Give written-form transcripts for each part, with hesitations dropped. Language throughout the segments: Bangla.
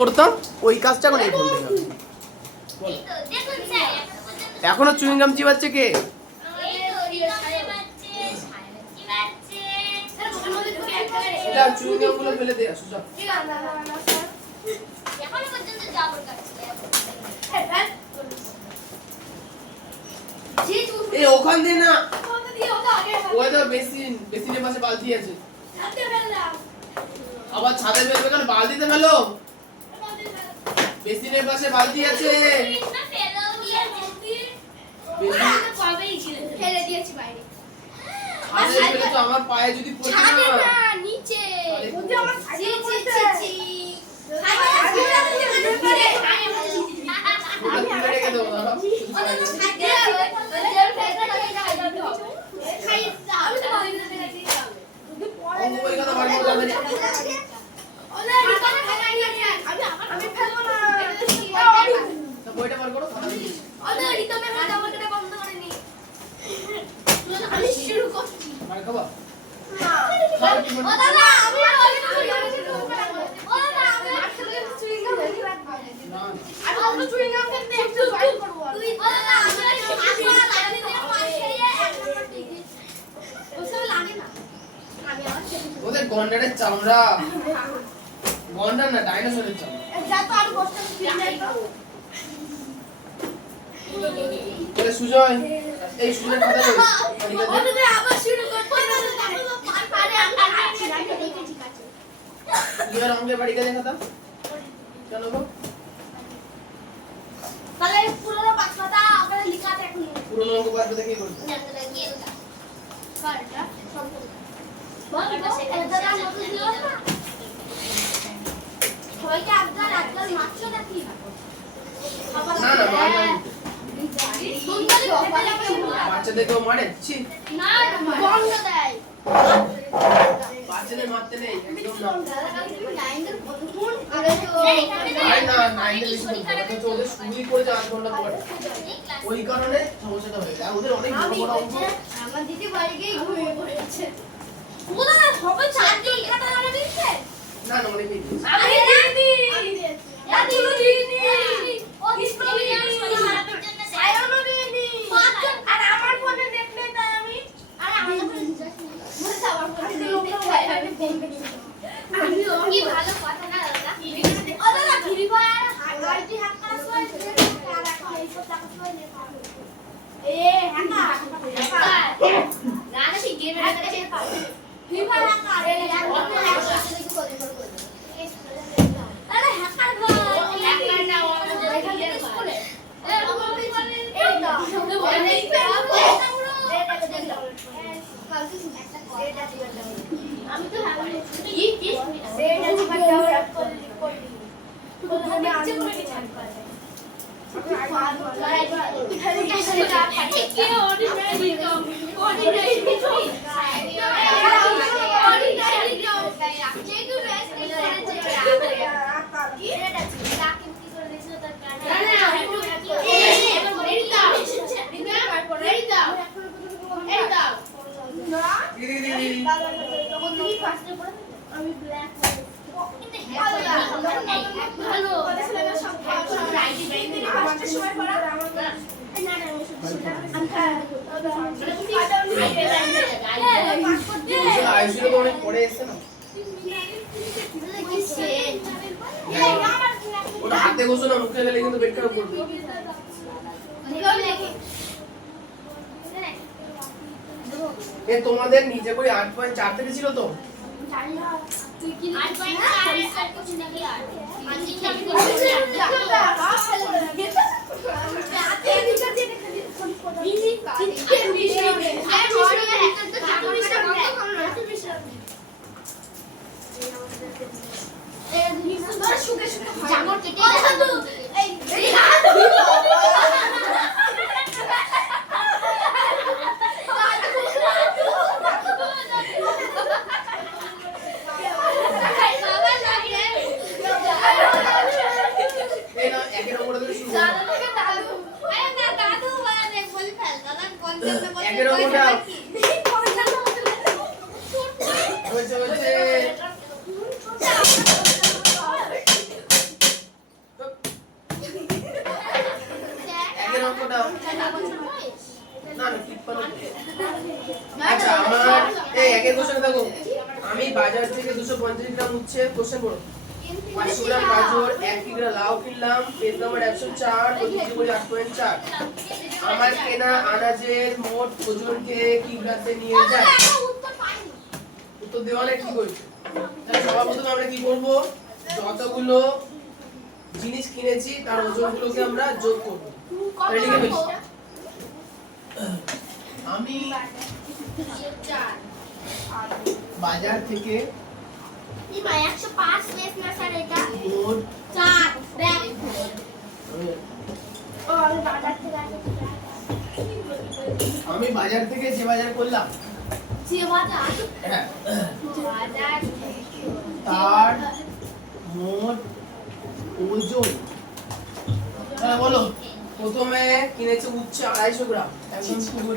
করতাম ওই কাজটা এখন এই ফোন থেকে এখনো চুইংগাম চিবাচ্ছে কে? চুইংগাম গুলো ফেলে দে আসো যাও। এই ওখান দিয়ে না ওই তো বেসিনের পাশে বালতি আছে আবার ছাদে ফেলবে কেন? বালতিতে ফেলো। বেসিনের পাশে বালতি আছে। ফেলে দিয়েছি বাইরে। আমার পায়ে যদি পড়ে না নিচে ওটা তুলে রেখে দেবো দাঁড়াও। ওই কথা বাড়ি যাবে না। বইটা বার করো। আমি শুরু করছি। মার খাবা? ওদের গন্ডারের চামড়া। গন্ডার না ডাইনোসরের চামড়া। তাহলে সুজয় এই সুজয়ের কথা বল। আবার শুরু করতে এবার অঙ্কের বাড়িটা দেখাতাম কেন গো? তাহলে পুরোনো পাঁচ পাতা আপনারা লিখাতে এখন পুরোনো অঙ্ক বাদ দিয়ে কি করবে? কারটা সম্পূর্ণ বলটা সেটা মতো ছিল না সবাইকে আজকাল মাত্র নাকি না না বাচ্চাদেরকেও মারে? ছি না বন্ধ দেয় বাচ্চাদের মারতে নেই একদম না। ওদের স্কুলই করে 8 ঘন্টা পরে ওই কারণে সমস্যাটা হয়ে যায়। ওদের অনেক বড় বড় অঙ্ক। আমার দিদি বাড়ি গিয়ে ঘুমিয়ে পড়েছে। ওরা না সবাই 4 জন খাতা নামা দিচ্ছে। না না অনেক নেই। আমি দিদি এতগুলো দিদি ও ইসলামী সায়ন দিদি আর আমার ফোনে দেখলে তাই আমি আর আমার ফোনে মনে আমার ফোনে আমি কি ভালো কথা না দাদা ও দাদা ফ্রি ফায়ার হাইলাইট হ্যাক করা সবাই আর এখন এই সব টাকা সবাই লেখা এ হ্যাকার গানা সেই গেমের কাছে ফ্রি ফায়ার হ্যাকার এই আরে হ্যাকার ভাই হ্যাকার না ও স্কুলে এই দাও আমি তো কি আমি ব্ল্যাক ভালো সময় পড়া না না আইসিইউ তো অনেক পড়ে এসেছে না। ওটা হাতে ঘষো না, মুখে গেলে কিন্তু পেট খারাপ করবে। এ তোমাদের নিচে করে 8.4 থেকে ছিল তো? না না 53। আচ্ছা আমার এই একের কোশ্চেনে দেখো আমি বাজার থেকে 250 গ্রাম উচ্ছে কোশ্চেন পড়ো 500 গ্রাম গাজর 1 কিগ্রা লাউ কিনলাম পেজ নাম্বার 104 প্রতিটি বলি 8.4 আমার কেনা আনাজের মোট ওজনকে কিগ্রাতে নিয়ে যায় উত্তর দেওয়া নেই ঠিক হয়েছে তাহলে সবার প্রথমে আমরা কি করব যতগুলো জিনিস কিনেছি তার ওজনগুলোকে আমরা যোগ করব তাহলে লিখে ফেলি আমি বাজার থেকে ইমা 105 পেজ না স্যার এটা মোট 4 দেখ ও আমি বাজার থেকে যে বাজার করলাম হ্যাঁ তার মোট ওজন হ্যাঁ বলো প্রথমে কিনেছে উচ্ছে 250 গ্রাম একদম পুরো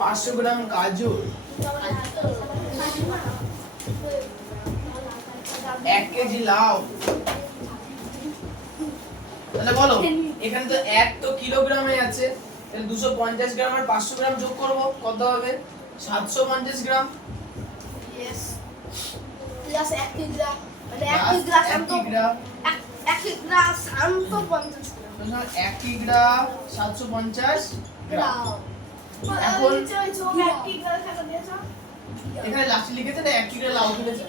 500 গ্রাম গাজর 1 কেজি লাউ তাহলে বলো এখানে তো 1 তো কিলোগ্রামে আছে তাহলে 250 গ্রাম আর 500 গ্রাম যোগ করব কত হবে 750 গ্রাম यस प्लस 1 किग्रा মানে 1 किग्रा 1 কিগ্রা 750 গ্রাম এখন এখানে লাস্টে লিখেছে না 1 কিগ্রা লাউ কিনেছে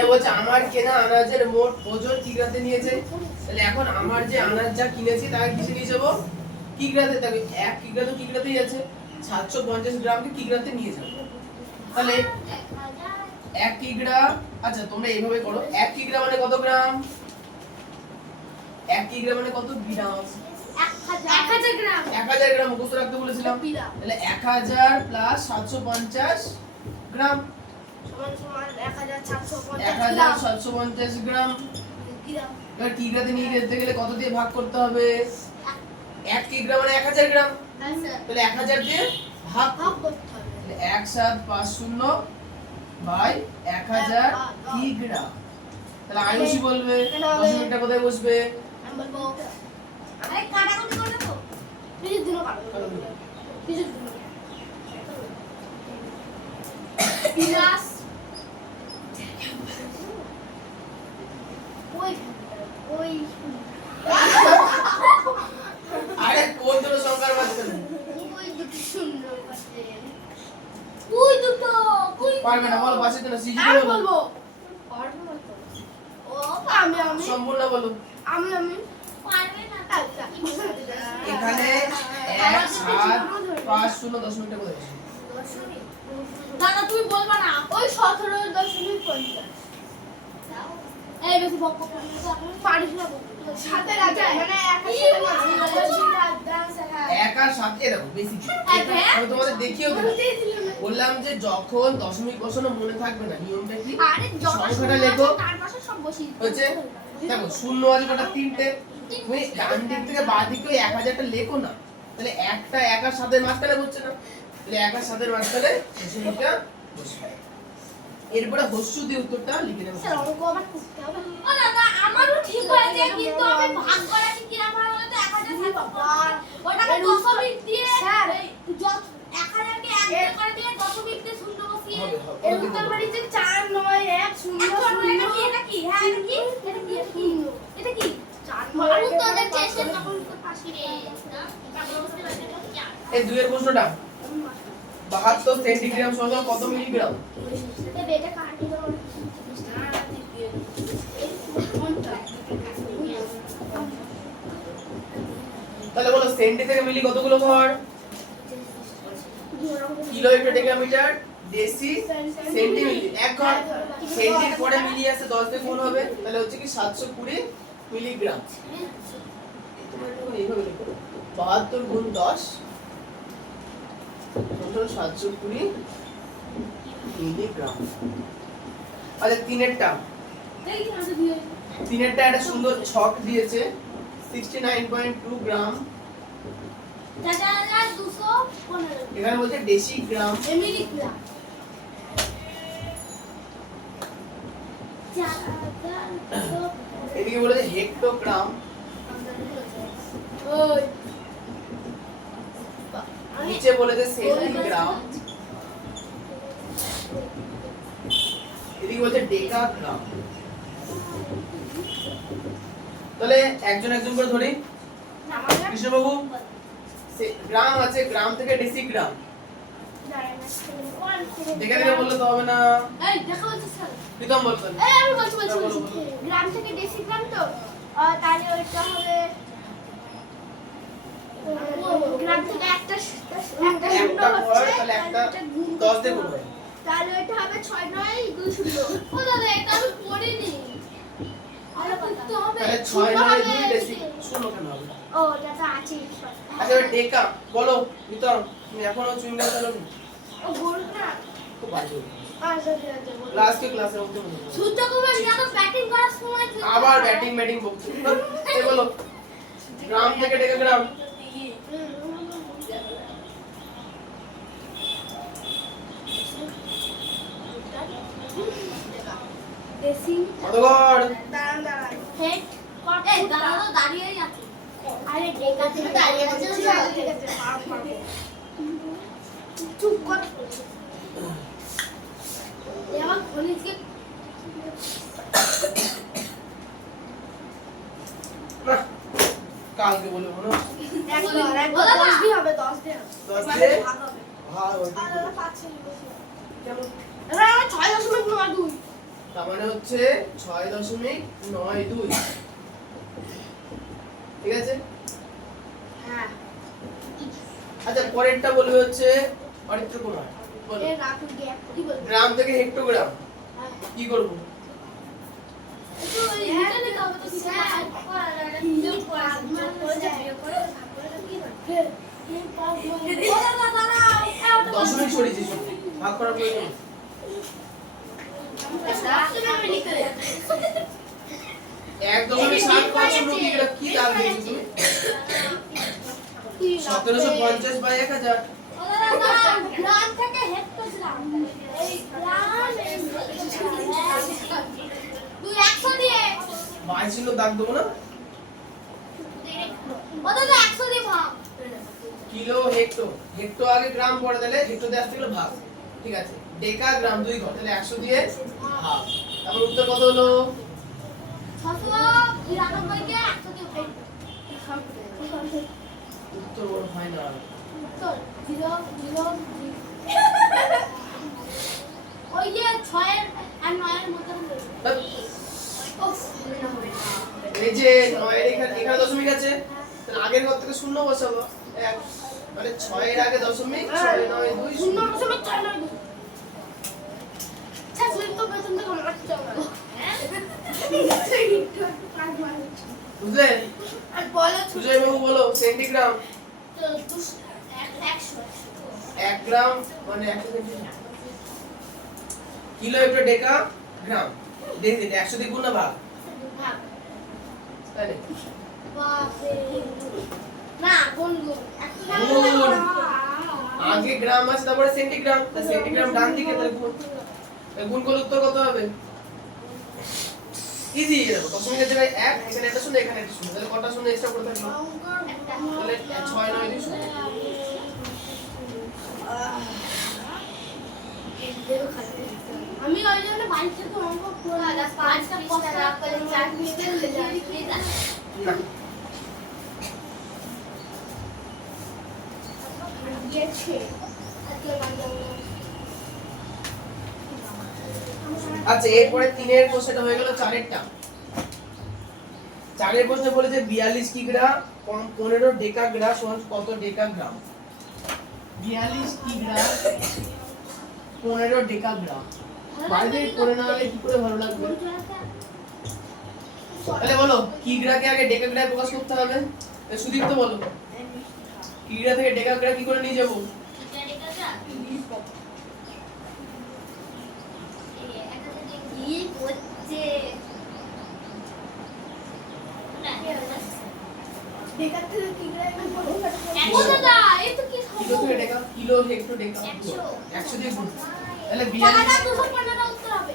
এ বলছে আমার কেনা আনাজের মোট ওজন কিগ্রাতে নিয়েছে তাহলে এখন আমার যে আনাজ যা কিনেছি তাকে কিসে নিয়ে যাব কিগ্রাতে তবে 1 কিগ্রা তো কিগ্রাতেই আছে 750 গ্রামকে কিগ্রাতে নিয়ে যাব তাহলে 1 কিগ্রা আচ্ছা তোমরা এইভাবে করো 1 কিগ্রা মানে কত গ্রাম 1 কিগ্রা মানে কত গ্রাম 1000 গ্রাম 1000 গ্রাম মুখস্থ রাখতে বলেছিলাম তাহলে 1000 প্লাস 750 গ্রাম সমান 1750 গ্রাম এবার কিগ্রাতে নিয়ে যেতে গেলে কত দিয়ে ভাগ করতে হবে 1 কিগ্রা মানে 1000 গ্রাম তাহলে 1000 দিয়ে ভাগ করতে হবে তাহলে 1750 বাই 1000 কিগ্রা তাহলে আয়ুষী বলবে দশমিকটা কোথায় বসবে আমি বলবো আরে কাটাকুটি করবে তো কিছু দিনও কাটাকুটি কিছু দিন প্লাস ওই আরে কোন দুটো সংখ্যার মাঝখানে ওই দুটো সুন্দর পাশে ওই দুটো পারবে না বলো পাশে না সিজি আমি বলো বলবো পারবে না তো ও আমি সম্পূর্ণ বলো আমি পারবে না আচ্ছা এখানে 1750 দশমিকটা কোথায় বসবে দাদা তুমি বলবা না ওই 17.50 এই বেশি বক বক করছিস আপনি পারিস না সাথে রাজা মানে এক আর সাথে দেখো বেসিক আমি তোমাদের দেখিও বললাম যে যখন দশমিক বসানো মনে থাকবে না নিয়মটা কি আরে সংখ্যাটা লেখো তার পাশে সব বসিয়ে হচ্ছে দেখো শূন্য আছে কটা তিনটে তুমি ডান দিক থেকে বাঁ দিকে ওই 1000টা লেখো না তাহলে একটা এক আর সাথে মাঝখানে বসছে না তাহলে এক আর সাথে মাঝখানে দশমিকটা বসবে এরপরে হস্যু দিয়ে উত্তরটা লিখে নেব স্যার অঙ্ক আবার করতে হবে ও দাদা আমারও ঠিক হয়েছে কিন্তু আমি ভাগ করাছি কি না ভাগ হলো তো 1000 ওটাকে দশমিক দিয়ে স্যার 1000 কে 1 দিয়ে করে দিয়ে দশমিক দিয়ে শূন্য বসিয়ে এর উত্তর বাড়িতে 4 9 1 0 এটা কি হ্যাঁ এটা কি এটা কি 4 9 উত্তর দেখতে এসে তখন উত্তর পাশে রে না তারপর বসতে লাগে এই দুইয়ের প্রশ্নটা 72 সেন্টিগ্রাম সমান কত মিলিগ্রাম এটা কাটি দাও তাহলে বলো সেন্টি থেকে মিলি কতগুলো ঘর kilo into decameter deci centi milli এক ঘর সেন্টির পরে মিলি আছে 10 দিয়ে গুণ হবে তাহলে হচ্ছে কি 720 মিলিগ্রাম তোমরা একটু এইভাবে লিখো 72 গুণ 10 টোটাল 720 মিলিগ্রাম আচ্ছা তিনেরটা একটা সুন্দর ছক দিয়েছে 69.2 গ্রাম এখানে বলছে ডেসিগ্রাম এদিকে বলেছে হেক্টোগ্রাম, নিচে বলেছে সেন্টিগ্রাম, এদিকে বলছে ডেকাগ্রাম। তাহলে একজন একজন করে ধরি। কৃষ্ণবাবু, গ্রাম আছে, গ্রাম থেকে ডেসিগ্রাম। দেখে দেখে বললে তো হবে না। প্রীতম বলতো। গ্রাম থেকে ডেসিগ্রাম তো তাহলে ওইটা হবে গ্রাম থেকে একটা শূন্য হচ্ছে তাহলে একটা 10 দিয়ে গুণ হয়। তাহলে ওইটা হবে 6 9 2 0। ও দাদা এটা আমি পড়িনি। আরে তো হবে তাহলে 6 9 2 ডেসি শূন্য কেন হবে? ও এটা তো আছে। আচ্ছা এবার ডেকা বলো প্রীতম, তুমি এখনো চুইংগাম চালাওনি? ও বল না। খুব বাজে। আচ্ছা ঠিক আছে বল। লাস্টে ক্লাসের মধ্যে বলো। সূর্য কুমার যা তো ব্যাটিং করার সময় আবার ব্যাটিং বলছো। এই বলো গ্রাম থেকে ডেকাগ্রাম। দেশি কতগড় দাঁড়ান হেড এই দাদা তো দাঁড়িয়েই আছে। আরে ডেকা থেকে দাঁড়িয়ে আছে। ঠিক আছে চুপ কর। এবার খনিজকে না কালকে বলে মনে একবার 10 দিয়ে হবে 10 দিয়ে 10 দিয়ে ভাগ হবে। ভাগ হবে। আর ওরা পাচ্ছে না কেন? এরা 6.92। তার মানে হচ্ছে 6.92। ঠিক আছে? হ্যাঁ আচ্ছা পরেরটা বলবে হচ্ছে অরিত্র কুমার। বলো এ রাখুন গ্যাপ কি বল। গ্রাম থেকে হেক্টোগ্রাম কি করব? একটু এটা নিতে হবে তো স্যার হিসাব করে বিয়োগ করে ভাগ করে কি করে দশমিক সরিয়েছি ভাগ করার প্রয়োজন। এক দশমিক 7 কি দাগ দিয়েছো তুমি? 1750 বাই 1000। গ্রাম থেকে হেড করছিলাম এই গ্রাম তুই 100 দিয়ে বাইছিল দাগ দেবো না? ওটা তো 100 দিয়ে ভাগ। কিলো হেক্টো, হেক্টো আগে গ্রাম পড়ে দিলে হেক্টো দিয়ে আসতে গেলে ভাগ। ঠিক আছে, ডেকা গ্রাম 2 ঘর, তাহলে 100 দিয়ে ভাগ। তারপর উত্তর কত হলো? 692 কে 100 দিয়ে ভাগ। উত্তর বড় হয় না। উত্তর 0 0 ওই যে 6 এর আর 9 এর মধ্যে হবে। এই যে 9 এর এখানে দশমিক আছে, তাহলে আগের ঘর থেকে শূন্য বসাবো। এক মানে 6 এর আগে দশমিক 6 9 2 শূন্য 0। দশমিক 692। আচ্ছা তুই তো বেতন থেকে রাখতে হবে। হ্যাঁ বুঝলে? আর বলো সুজয় বাবু বলো সেন্টিগ্রাম। তো 100 1 গ্রাম মানে 100 সেন্টিগ্রাম। কিলো একটা ডেকা গ্রাম। দেখে দিন 100 দিয়ে গুণ না ভাগ? ভাগ। তাই না? বাপরে না গুণ গুণ। আগে গ্রাম আছে তারপরে সেন্টিগ্রাম, তাহলে সেন্টিগ্রাম ডান দিকে, তাহলে গুণ। তাহলে গুণ করলে উত্তর কত হবে? ইজি দেখো, দশমিকের জায়গায় 1, এখানে একটা শূন্য, এখানে একটা শূন্য, তাহলে কটা শূন্য এক্সট্রা করে থাকলো? তাহলে 6 9 2 শূন্য। আমি ওই জন্য বাড়ি থেকে অঙ্ক করে 5টা পয়সা করে 4 মিনিটে হয়ে যায়। না গিয়েছে আজকে বাড়ি যাব না। আচ্ছা এরপরে 3 এর প্রশ্নটা হয়ে গেল 4 এরটা। 4 এর প্রশ্নে বলেছে 42 কিগ্রা 15 ডেকাগ্রা সমান কত ডেকাগ্রাম? 42 কিগ্রা 15 ডেকাগ্রাম। বাইরে করে না হলে কি করে ভালো লাগবে? তাহলে বলো কিগ্রাকে আগে ডেকাগ্রায় প্রকাশ করতে হবে। সুদীপ্ত বলো কিগ্রা থেকে ডেকাগ্রা কি করে নিয়ে যাবো? কি করছে ডেকার থেকে কিগ্রা এখন দাদা এই তো কি কিলো থেকে ডেকা, কিলো হেক্টো ডেকা 100 দিয়ে গুণ। তাহলে 42 215 উত্তর হবে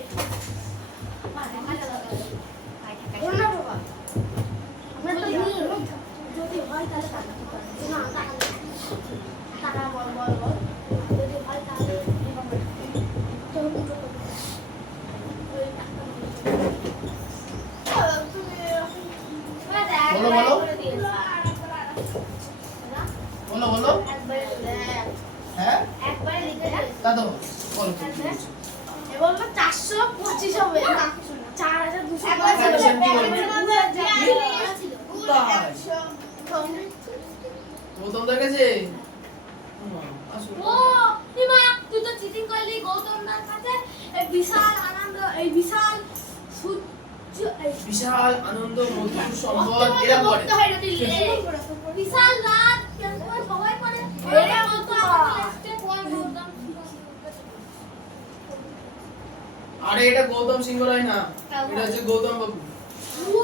ওনা বাবা আমরা তো যদি হয় তাহলে টাকা না টাকা বল যদি হয় তাহলে তো বলো বলো হ্যাঁ একবারে লিখে দাও দাদা বলো কি বলছো? এবার 425 হবে না 4200 একবার solution কি বলবো? গৌতমদার কাছে আসো। ও ইমা তুই তো চিটিং করলি গৌতমদার কাছে এই বিশাল আনন্দ এই বিশাল বিশাল আনন্দ মধুর সম্পদ এরা পড়ে বিশাল রাত কেমন সবাই পড়ে এরা বলতো আমাদের লাস্টে কোন গৌতম আরে এটা গৌতম সিংহ নয় না, এটা হচ্ছে গৌতম বাবু। ও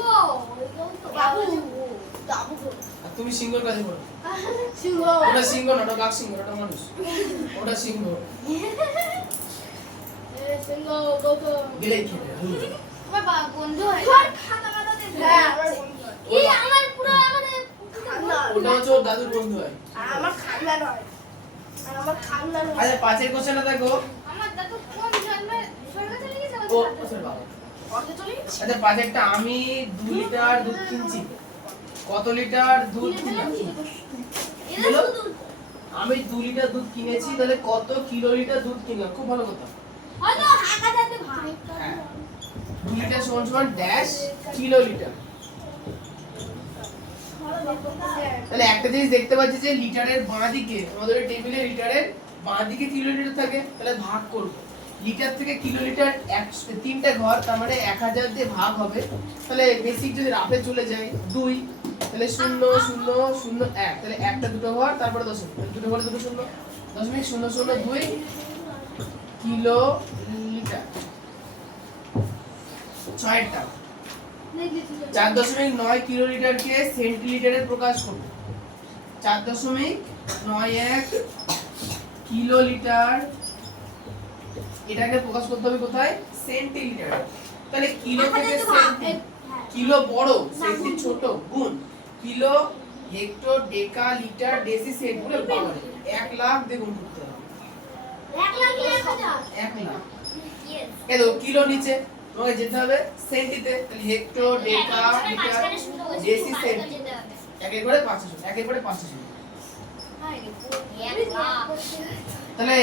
বাবু বাবু আর তুমি সিংহর কাছে পড়ো। সিংহ ওটা সিংহ না, ওটা বাঘ সিংহ, ওটা মানুষ। ওটা সিংহ। সিংহ গৌতম গেলেই খেলে। বাবা বন্ধু হয় তোর খাতা খাতা দে হ্যাঁ আমার বন্ধু এই আমার পুরো মানে ওটা হচ্ছে ওর দাদুর বন্ধু হয়। আর আমার খান্না নয় আর আমার খান্না নয় আচ্ছা পাঁচের কোশ্চেনটা দেখো। আমার দাদু কোন জন্মে স্বর্গে চলে গেছে ও সরি বাবা। স্বর্গে চলে গেছে আচ্ছা পাঁচেরটা আমি 2 লিটার দুধ কিনছি। কত লিটার দুধ কিনলাম? এরা শুধু আমি 2 লিটার দুধ কিনেছি, তাহলে কত কিলো লিটার দুধ কিনলাম? খুব ভালো কথা। হয়তো হাঁকা যাতে ভাই হ্যাঁ 2 লিটার সমান ড্যাশ কিলো লিটার। তাহলে একটা জিনিস দেখতে পাচ্ছি যে লিটারের বাঁ দিকে আমাদের টেবিলে লিটারের বাঁ দিকে কিলো লিটার থাকে, তাহলে ভাগ করব। লিটার থেকে কিলো লিটার তিনটে ঘর, তার মানে 1000 দিয়ে ভাগ হবে। তাহলে বেসিক যদি রাফে চলে যায় 2, তাহলে 0 0 0 1, তাহলে একটা দুটো ঘর, তারপরে দশমিক, তাহলে দুটো ঘরে দুটো শূন্য, 0.002 কিলো লিটার। 6টা 4.91 কিলো লিটারকে সেন্টিলিটারে প্রকাশ করব। 4.91 কিলো লিটার এটাকে প্রকাশ করতে হবে কোথায়? সেন্টিলিটারে। তাহলে কিলো থেকে সেন্টি, কিলো বড় সেন্টি ছোট, গুণ kilo hector deca litre deci cent বলে পাওয়ার 1 লাখ দিয়ে গুণ করতে হবে। 1 লাখ 1 লাখ এই দেখো কিলো নিচে, তোমাকে যেতে হবে সেন্টিতে, তাহলে hector deca litre deci cent, একে করে 500, একে করে 500। তাহলে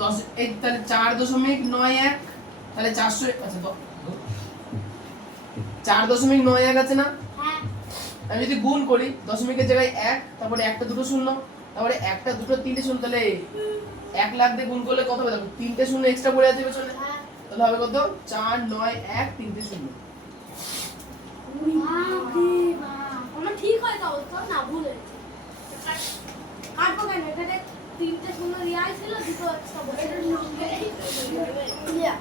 10 এই তাহলে 4.91, তাহলে 400, আচ্ছা 4.91 আছে না? হ্যাঁ আমি যদি গুণ করি দশমিকের জায়গায় 1, তারপরে একটা দুটো শূন্য, তারপরে একটা দুটো তিনটে শূন্য, তাহলে 1 লাখ দিয়ে গুণ করলে কত হবে? দেখো তিনটে শূন্য এক্সট্রা পড়ে আছে পেছনে, তাহলে হবে কত? 4 9 1 তিনটে শূন্য। আমার ঠিক হয় তাও তো না ভুল হয়েছে কাটবো কেন এখানে 3টে শূন্য রিয়াই ছিল দুটো এক্সট্রা বসে ইয়া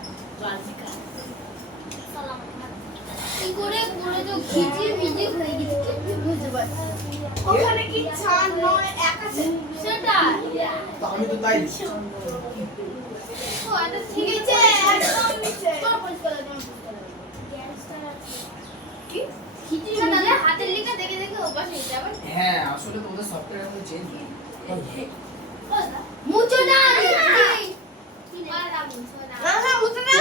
কি করে পুরো তো ভিজি ভিজি হয়ে গেছে বুঝতে পারছি ওখানে কি 4 9 1 আছে সেটা তো আমি তো তাই দিচ্ছি। ও এটা ঠিক আছে একদম নিচে তোর পরিষ্কার একদম কি খিচুড়ি বানালে হাতের লেখা দেখে দেখে অভ্যাস হয়ে যাবে হ্যাঁ আসলে তো ওদের সফটওয়্যার এখন চেঞ্জ মুছো না কি না মুছো না না মুছো না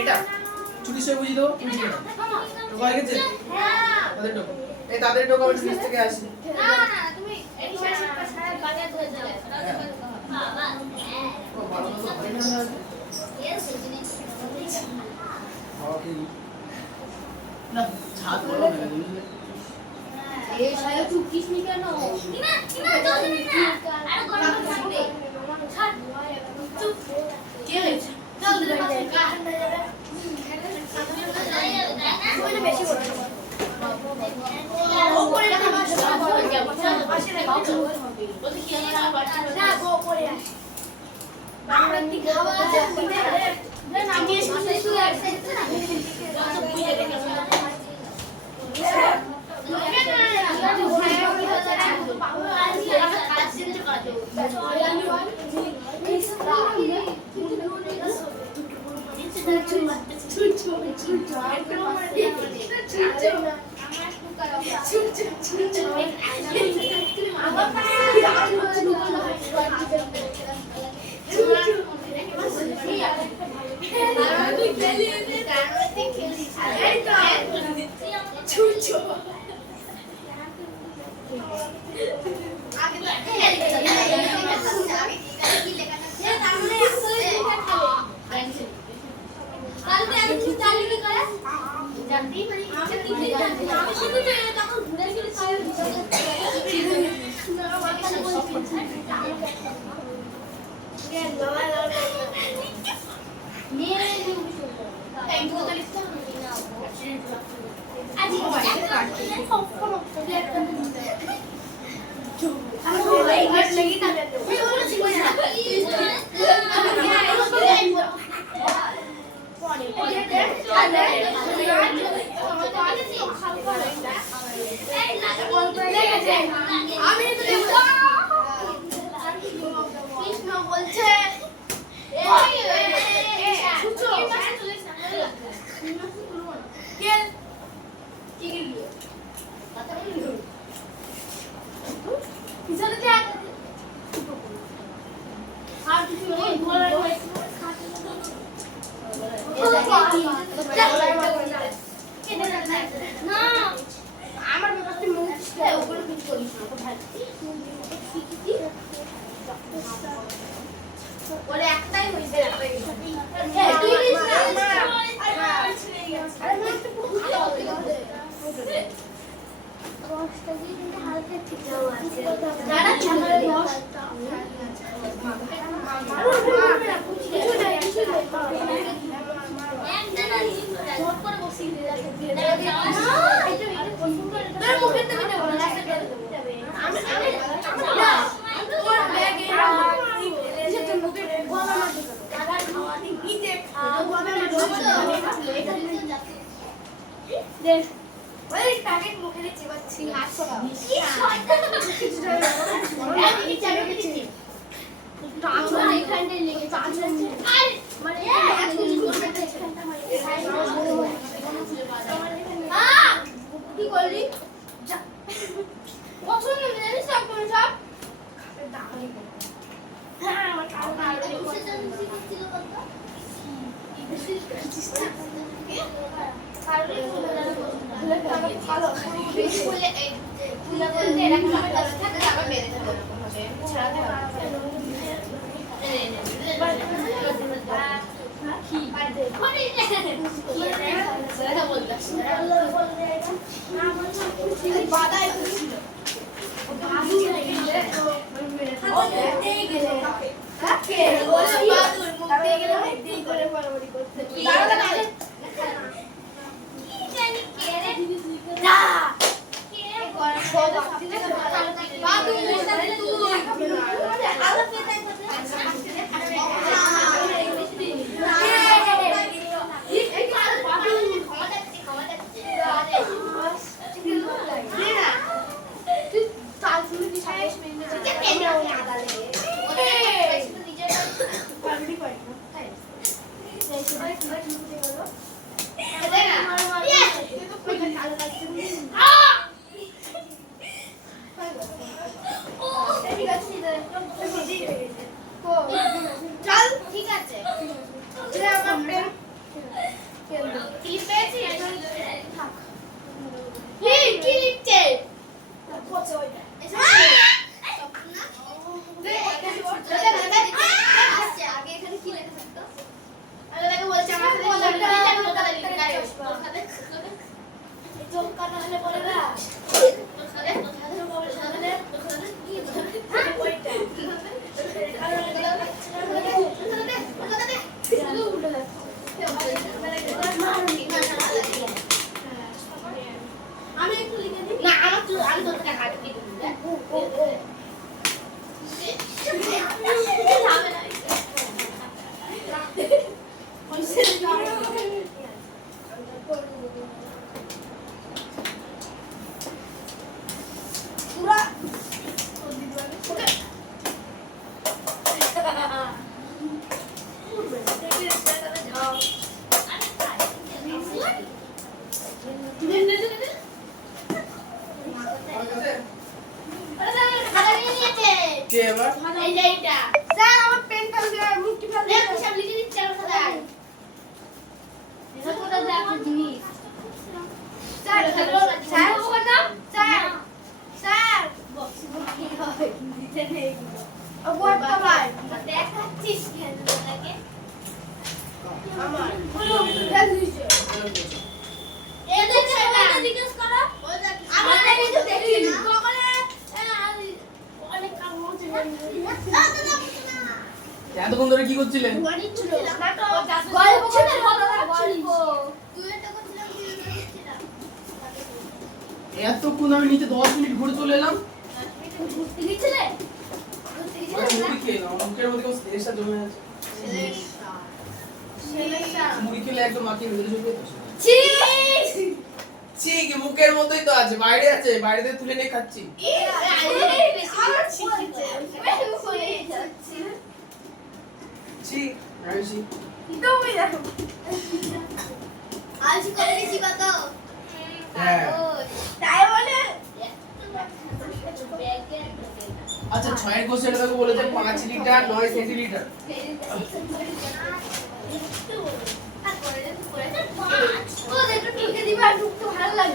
এটা চুরি সে বুঝিয়ে দেবো, তুমি ঠিক আছে তো হয়ে গেছে? হ্যাঁ তাদের টোকা এই তাদের টোকা আমি নিচ থেকে আসি। না না তুমি এই সারা বাজার ধরে যাও বাবা ও ভালো মতো ধরে না আছে। ইয়েস ওকে না ছাদ বড় হয়ে গেল। এই ছায়া তুই কিসনি কেন না জলদি না আরে গরম থাকবে ছাড় চুপ কে হয়েছে জলদি না কাট হয়ে যাবে ওইটা বেশি বড় ও করে রাখা পাশে রাখো বলতে কি আমার বাচ্চা না গো করে আসি আমরা কি খাওয়া আছে না আমি সামনে তুই আসছিস না তো বুঝে দেখে কে এবার এই যে এইটা স্যার আমার পেন ফেল দিয়ে মুক্তি ফেল দিয়ে সব লিখে দিচ্ছি আমার সাথে এটা তো দাদা একটা জিনিস স্যার স্যার ওর নাম স্যার স্যার বক্স কি হয় নিচে নেই ও বড় ভাই দেখাচ্ছিস কেন তোকে আমার বলো ফেল দিছে এদের সেটা জিজ্ঞেস করো আমরা কিছু দেখি না বলে অনেক কাম হচ্ছে এতক্ষণ ধরে কি করছিলেন? গণিত ছিল না তো গল্প ছিল গল্প তুই এটা করছিলাম কি করছিলাম এতক্ষণ আমি নিচে 10 মিনিট ঘুরে চলে এলাম। ঘুরতে গিয়েছিলে মুড়ি খেয়ে নাও, মুখের মধ্যে কেমন শ্লেষা জমে আছে। মুড়ি খেলে একদম মাখিয়ে ভেতরে ঢুকে তো। ছি ছি, কি মুখের মধ্যেই তো আছে, বাইরে আছে, বাইরে থেকে তুলে নিয়ে খাচ্ছি। আমার ছিচ্ছে ছি, আমি ছি। তুমি দেখো আজ করে দিছি কত হ্যাঁ। তাই বলে আচ্ছা 6 এর কোশ্চেন দেখো বলেছে 5 লিটার 9 সেন্টিলিটার।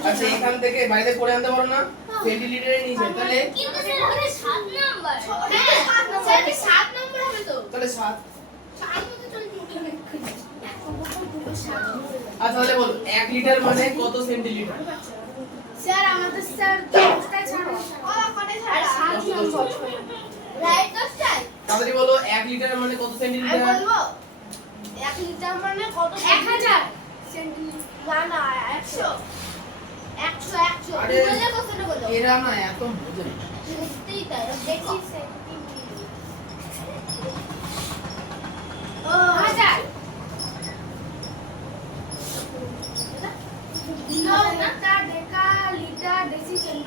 আচ্ছা এখান থেকে বাইরে করে আনতে পারো না? সেন্টিলিটারে নিচে তাহলে কিন্তু স্যার ওখানে 7 নাম্বার হ্যাঁ স্যার 7 নাম্বার হবে তো তাহলে 7। 7 মধ্যে চলে আচ্ছা তাহলে বল 1 লিটার মানে কত সেন্টিলিটার? স্যার আমাদের স্যার 10টায় ছাড়ো ও কোটে ছাড়ো 7 নম্বর রাইট 10টায় তাড়াতাড়ি বলো 1 লিটার মানে কত আমি সেন্টিলিটার? বলবো 1 লিটার মানে কত 1000 সেন্টিলিটার না 100 100 আরে, বলে কতটা বলো এরা না এত বোঝে না। বুঝতেই তাই দেখি ও 1000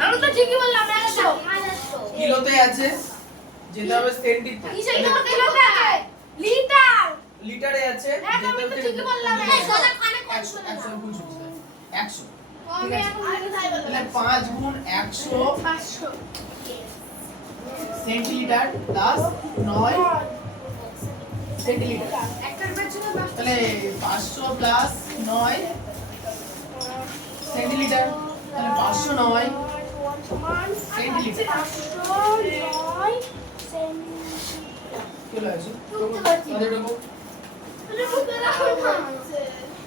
আমি তো ঠিকই বললাম 100 কিলোতে আছে, যেতে হবে সেন্টিতে। কিসের কিলোতে লিটার লিটারে আছে, হ্যাঁ, যেতে আমি তো হবে ঠিকই বললাম, সেন্টিতে। এই সোজা কানে কম 100 শুনে না। 100 গুণ শুনছি। 100 আমি এখন আগে তাই বললাম তাহলে 5 গুণ 100 500 সেন্টিলিটার প্লাস 9 সেন্টিলিটার। একটার পেছনে 500 তাহলে 500 প্লাস 9 সেন্টিলিটার। তাহলে 509 সেন্টিলিটার। কি হলো আছে? ঢুকতে পারছি না। তাহলে ঢোকো। তুই ঢুকে রাখো না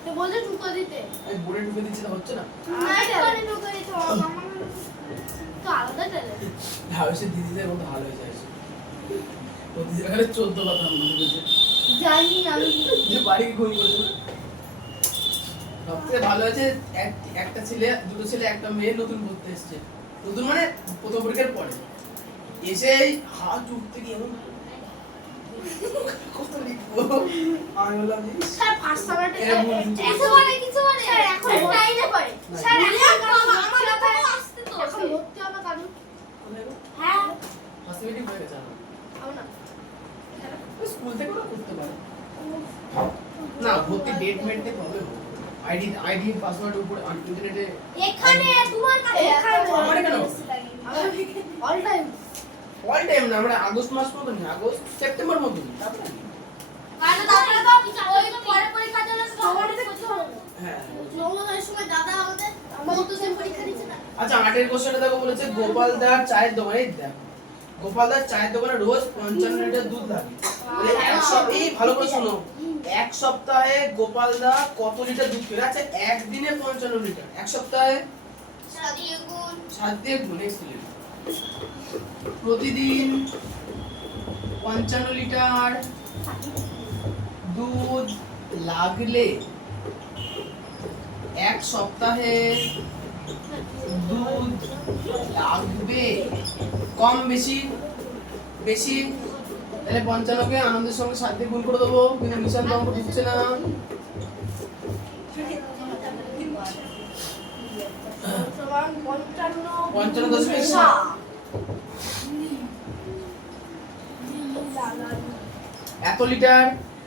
তো বলে ঢুকে দিতে এই বোর্ডে ঢুকে দিচ্ছি না, হচ্ছে না? না করে ঢুকে দিতে হবে তো আলাদা চলে হাউসে দিদিদের মতো ভালো হয়ে যায়। ও দিদি এখানে 14 কথা মনে করেছে জানি আমি যে বাড়ি ঘুম করছে না। সবথেকে ভালো হয়েছে একটা ছেলে, দুটো ছেলে, একটা মেয়ে নতুন পড়তে এসেছে। নতুন মানে প্রথম পরীক্ষার পরে এসেই হাত উঠতে গিয়ে এমন কত লিখবো আমি বললাম যে স্যার ফার্স্ট সাবজেক্টে এরকম কিছু মানে স্যার এখন টাইমে পড়ে স্যার এখন আমার কথা আসতে তো এখন ভর্তি হবে কারণ হ্যাঁ ফ্যাসিলিটি হয়ে গেছে আমার। হবে না স্কুল থেকে ওরা করতে পারে না, ভর্তি ডেট মেনতে প্রবলেম হবে। আইডি পাসওয়ার্ড উপরে ইন্টারনেটে এখানে তোমার কাছে এখানে আমার কেন? অল টাইম অল টাইম না, আমরা আগস্ট মাস মতো না, আগস্ট সেপ্টেম্বর মতো তারপরে কারণ তারপরে তো ওই পরে পরীক্ষা জন্য সবার করতে হবে হ্যাঁ। নবমের সময় দাদা আমাদের তো সেম পরীক্ষা দিচ্ছে না আচ্ছা 8 এর কোশ্চেনে দেখো বলেছে গোপালদার চায়ের দোকানে দেখো গোপালদার চায়ের দোকানে রোজ 55 লিটার দুধ লাগে। তাহলে এক সপ্তাহে ভালো করে শোনো, এক সপ্তাহে গোপালদা কত লিটার দুধ খেয়ে? আচ্ছা একদিনে 55 লিটার, এক সপ্তাহে 7 দিয়ে গুণ প্রতিদিন 55 লিটার দুধ লাগলে এক সপ্তাহে দুধ লাগবে কম বেশি বেশি। তাহলে 55 কে আনন্দের সঙ্গে 7 দিয়ে গুণ করে দেবো, কিন্তু নিশান্ত অঙ্ক দিচ্ছে না। সমান 55.7 এত লিটার,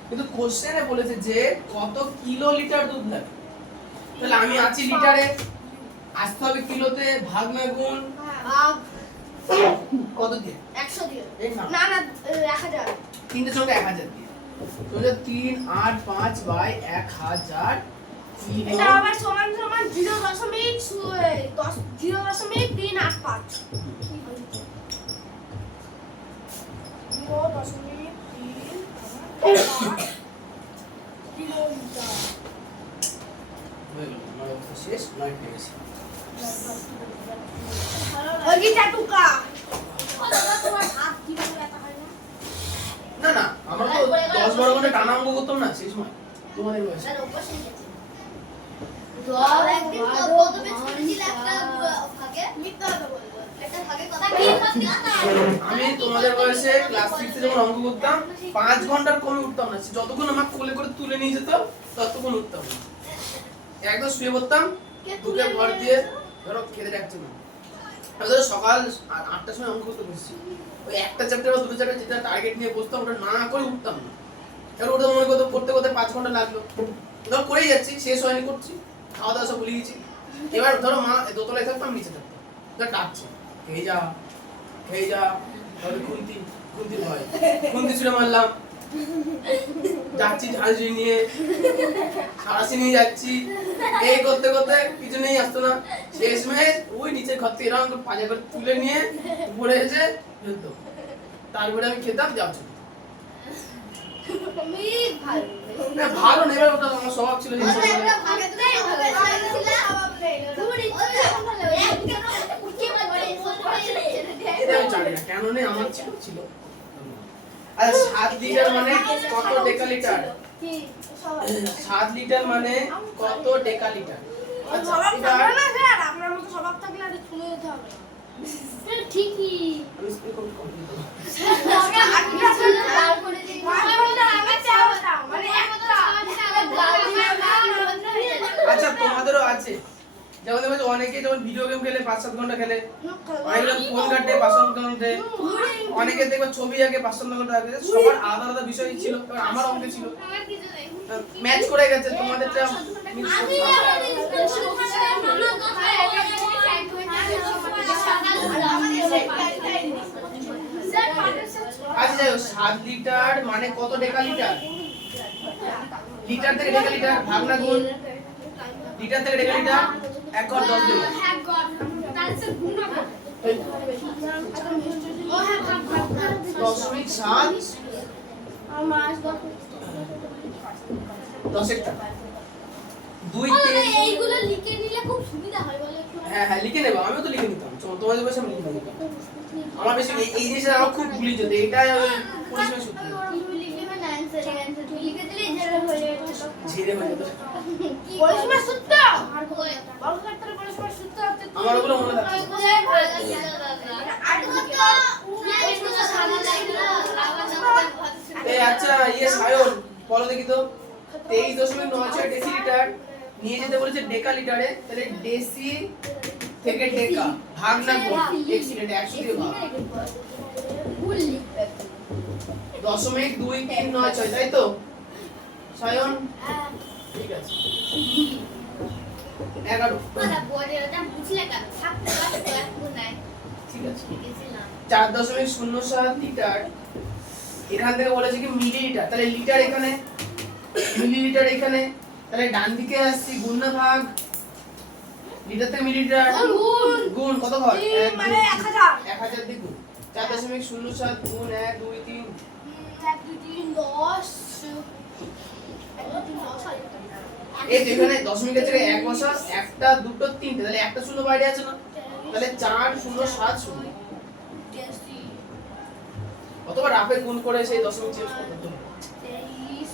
কিন্তু কোশ্চেনে বলেছে যে কত কিলো লিটার দুধ লাগে। তাহলে আমি আছি লিটারে, আসতে হবে কিলোতে, ভাগ না গুণ? ভাগ কত দিয়ে 100 দিয়ে এই না না না 1000 তিনটে সঙ্গে 1000 দিয়ে তাহলে 3 8 5 বাই 1000 এটা আবার সমান সমান 0.385 কিলোমিটার শেষ 9 পেজ ওইটা টুকা তোমার হাত কিভাবে ব্যথা হয় না না না আমরা তো 10 12 ঘন্টা টানা অঙ্ক করতাম না সেই সময় তোমাদের বয়সে স্যার অভ্যাস হয়ে গেছে একদিন কত পেজ পড়েছিল একটা ভাগে মিথ্যা কথা বলবো একটা ভাগে কথা কি কথা আমি তোমাদের বয়সে ক্লাস 6 এ যখন অঙ্ক করতাম 5 ঘন্টার কমে উঠতাম না যতক্ষণ আমার কোলে করে তুলে নিয়ে যেত ততক্ষণ উঠতাম না একদম শুয়ে পড়তাম বুকে ভর দিয়ে ধরো খেতে ডাকছে না আমি ধরো সকাল 8টার সময় অঙ্ক করতে বসছি ওই একটা চ্যাপ্টার বা দুটো চ্যাপ্টার যেটা টার্গেট নিয়ে বসতাম ওটা না করে উঠতাম না এবার ওটা মনে করতে করতে করতে 5 ঘন্টা লাগলো ধর করেই যাচ্ছি শেষ হয়নি করছি খাওয়া দাওয়া সব ভুলে গেছি এবার ধরো মা দোতলায় থাকতাম নিচে থাকতাম ধর ডাকছে খেয়ে যা তাহলে খুন্তি ভয় খুন্তি ছুড়ে মারলাম যাচ্ছি ঝাঁঝরি নিয়ে সারাশি নিয়ে যাচ্ছি এই করতে করতে কিছু নেই আসতো না শেষমেশ ওই নিচের ঘর থেকে এরকম করে পাজা করে তুলে নিয়ে উপরে এসে ফেলতো তারপরে আমি খেতাম যাচ্ছি ভালো নেই ওটা আমার স্বভাব ছিল কেন নেই আমার ছিল আচ্ছা 7 লিটার মানে কত ডেকালিটার 7 লিটার মানে কত ডেকালিটার স্বভাব থাকলে না স্যার আপনার মতো স্বভাব থাকলে আর শুনে যেতে হবে না ঠিকই আমি স্কুল কমপ্লিট করব আচ্ছা তোমাদেরও আছে যেমন দেখো অনেকে যেমন ভিডিও গেম খেলে 5-7 ঘন্টা খেলে অনেকে ফোন ঘাটে 5-7 ঘন্টা অনেকে দেখবে ছবি আঁকে 5-7 ঘন্টা আগে সবার আলাদা আলাদা বিষয় ছিল আমার অঙ্কে ছিল ম্যাচ করে গেছে তোমাদেরটা মিক্স আচ্ছা যাই হোক 7 লিটার মানে কত ডেকালিটার লিটার থেকে ডেকালিটার ভাগ না গুণ লিটার থেকে ডেকালিটার 1 ঘর 10 দেবে 1 ঘর তাহলে স্যার গুণ হবে ও হ্যাঁ ভাগ 0.7 আমার 10 একটা 2 3 এইগুলো লিখে নিলে খুব সুবিধা হয় বলে হ্যাঁ লিখে নেব আমিও তো লিখে নিতাম তোমাদের বসে আমি লিখে নিতাম আমার বেশি এই জিনিসটা আমার খুব ভুলি যেত এটা পরিষ্কার সূত্র ঝেড়ে হয়ে যেত পরিষ্কার সূত্র আর বলকাত্তর পরিষ্কার সূত্র আমার ওগুলো মনে থাকে এই আচ্ছা সায়ন বলো দেখি তো 23.96 ডেসিলিটার নিয়ে যেতে বলেছে ডেকালিটারে তাহলে ডেসি থেকে ডেকা ভাগ না গুণ ডেসিলিটার 100 দিয়ে ভাগ 0.2396 তাই তো সায়ন ঠিক আছে 11 ঠিক আছে 4.07 লিটার এখান থেকে বলেছে কি মিলিলিটার তাহলে লিটার এখানে মিলিলিটার এখানে তাহলে ডান দিকে আসছি গুণ না ভাগ লিটার থেকে মিলিলিটার গুণ কত হয় মানে 1000 দিয়ে গুণ 4.07 গুণ 1 2 3 1 2 3 10 এই এখানে দশমিকের জায়গায় 1 বসা একটা দুটো তিনটে তাহলে একটা শূন্য বাইরে আছে না তাহলে 4070 অথবা রাফে গুণ করে সেই দশমিক চেঞ্জ করতে হবে 23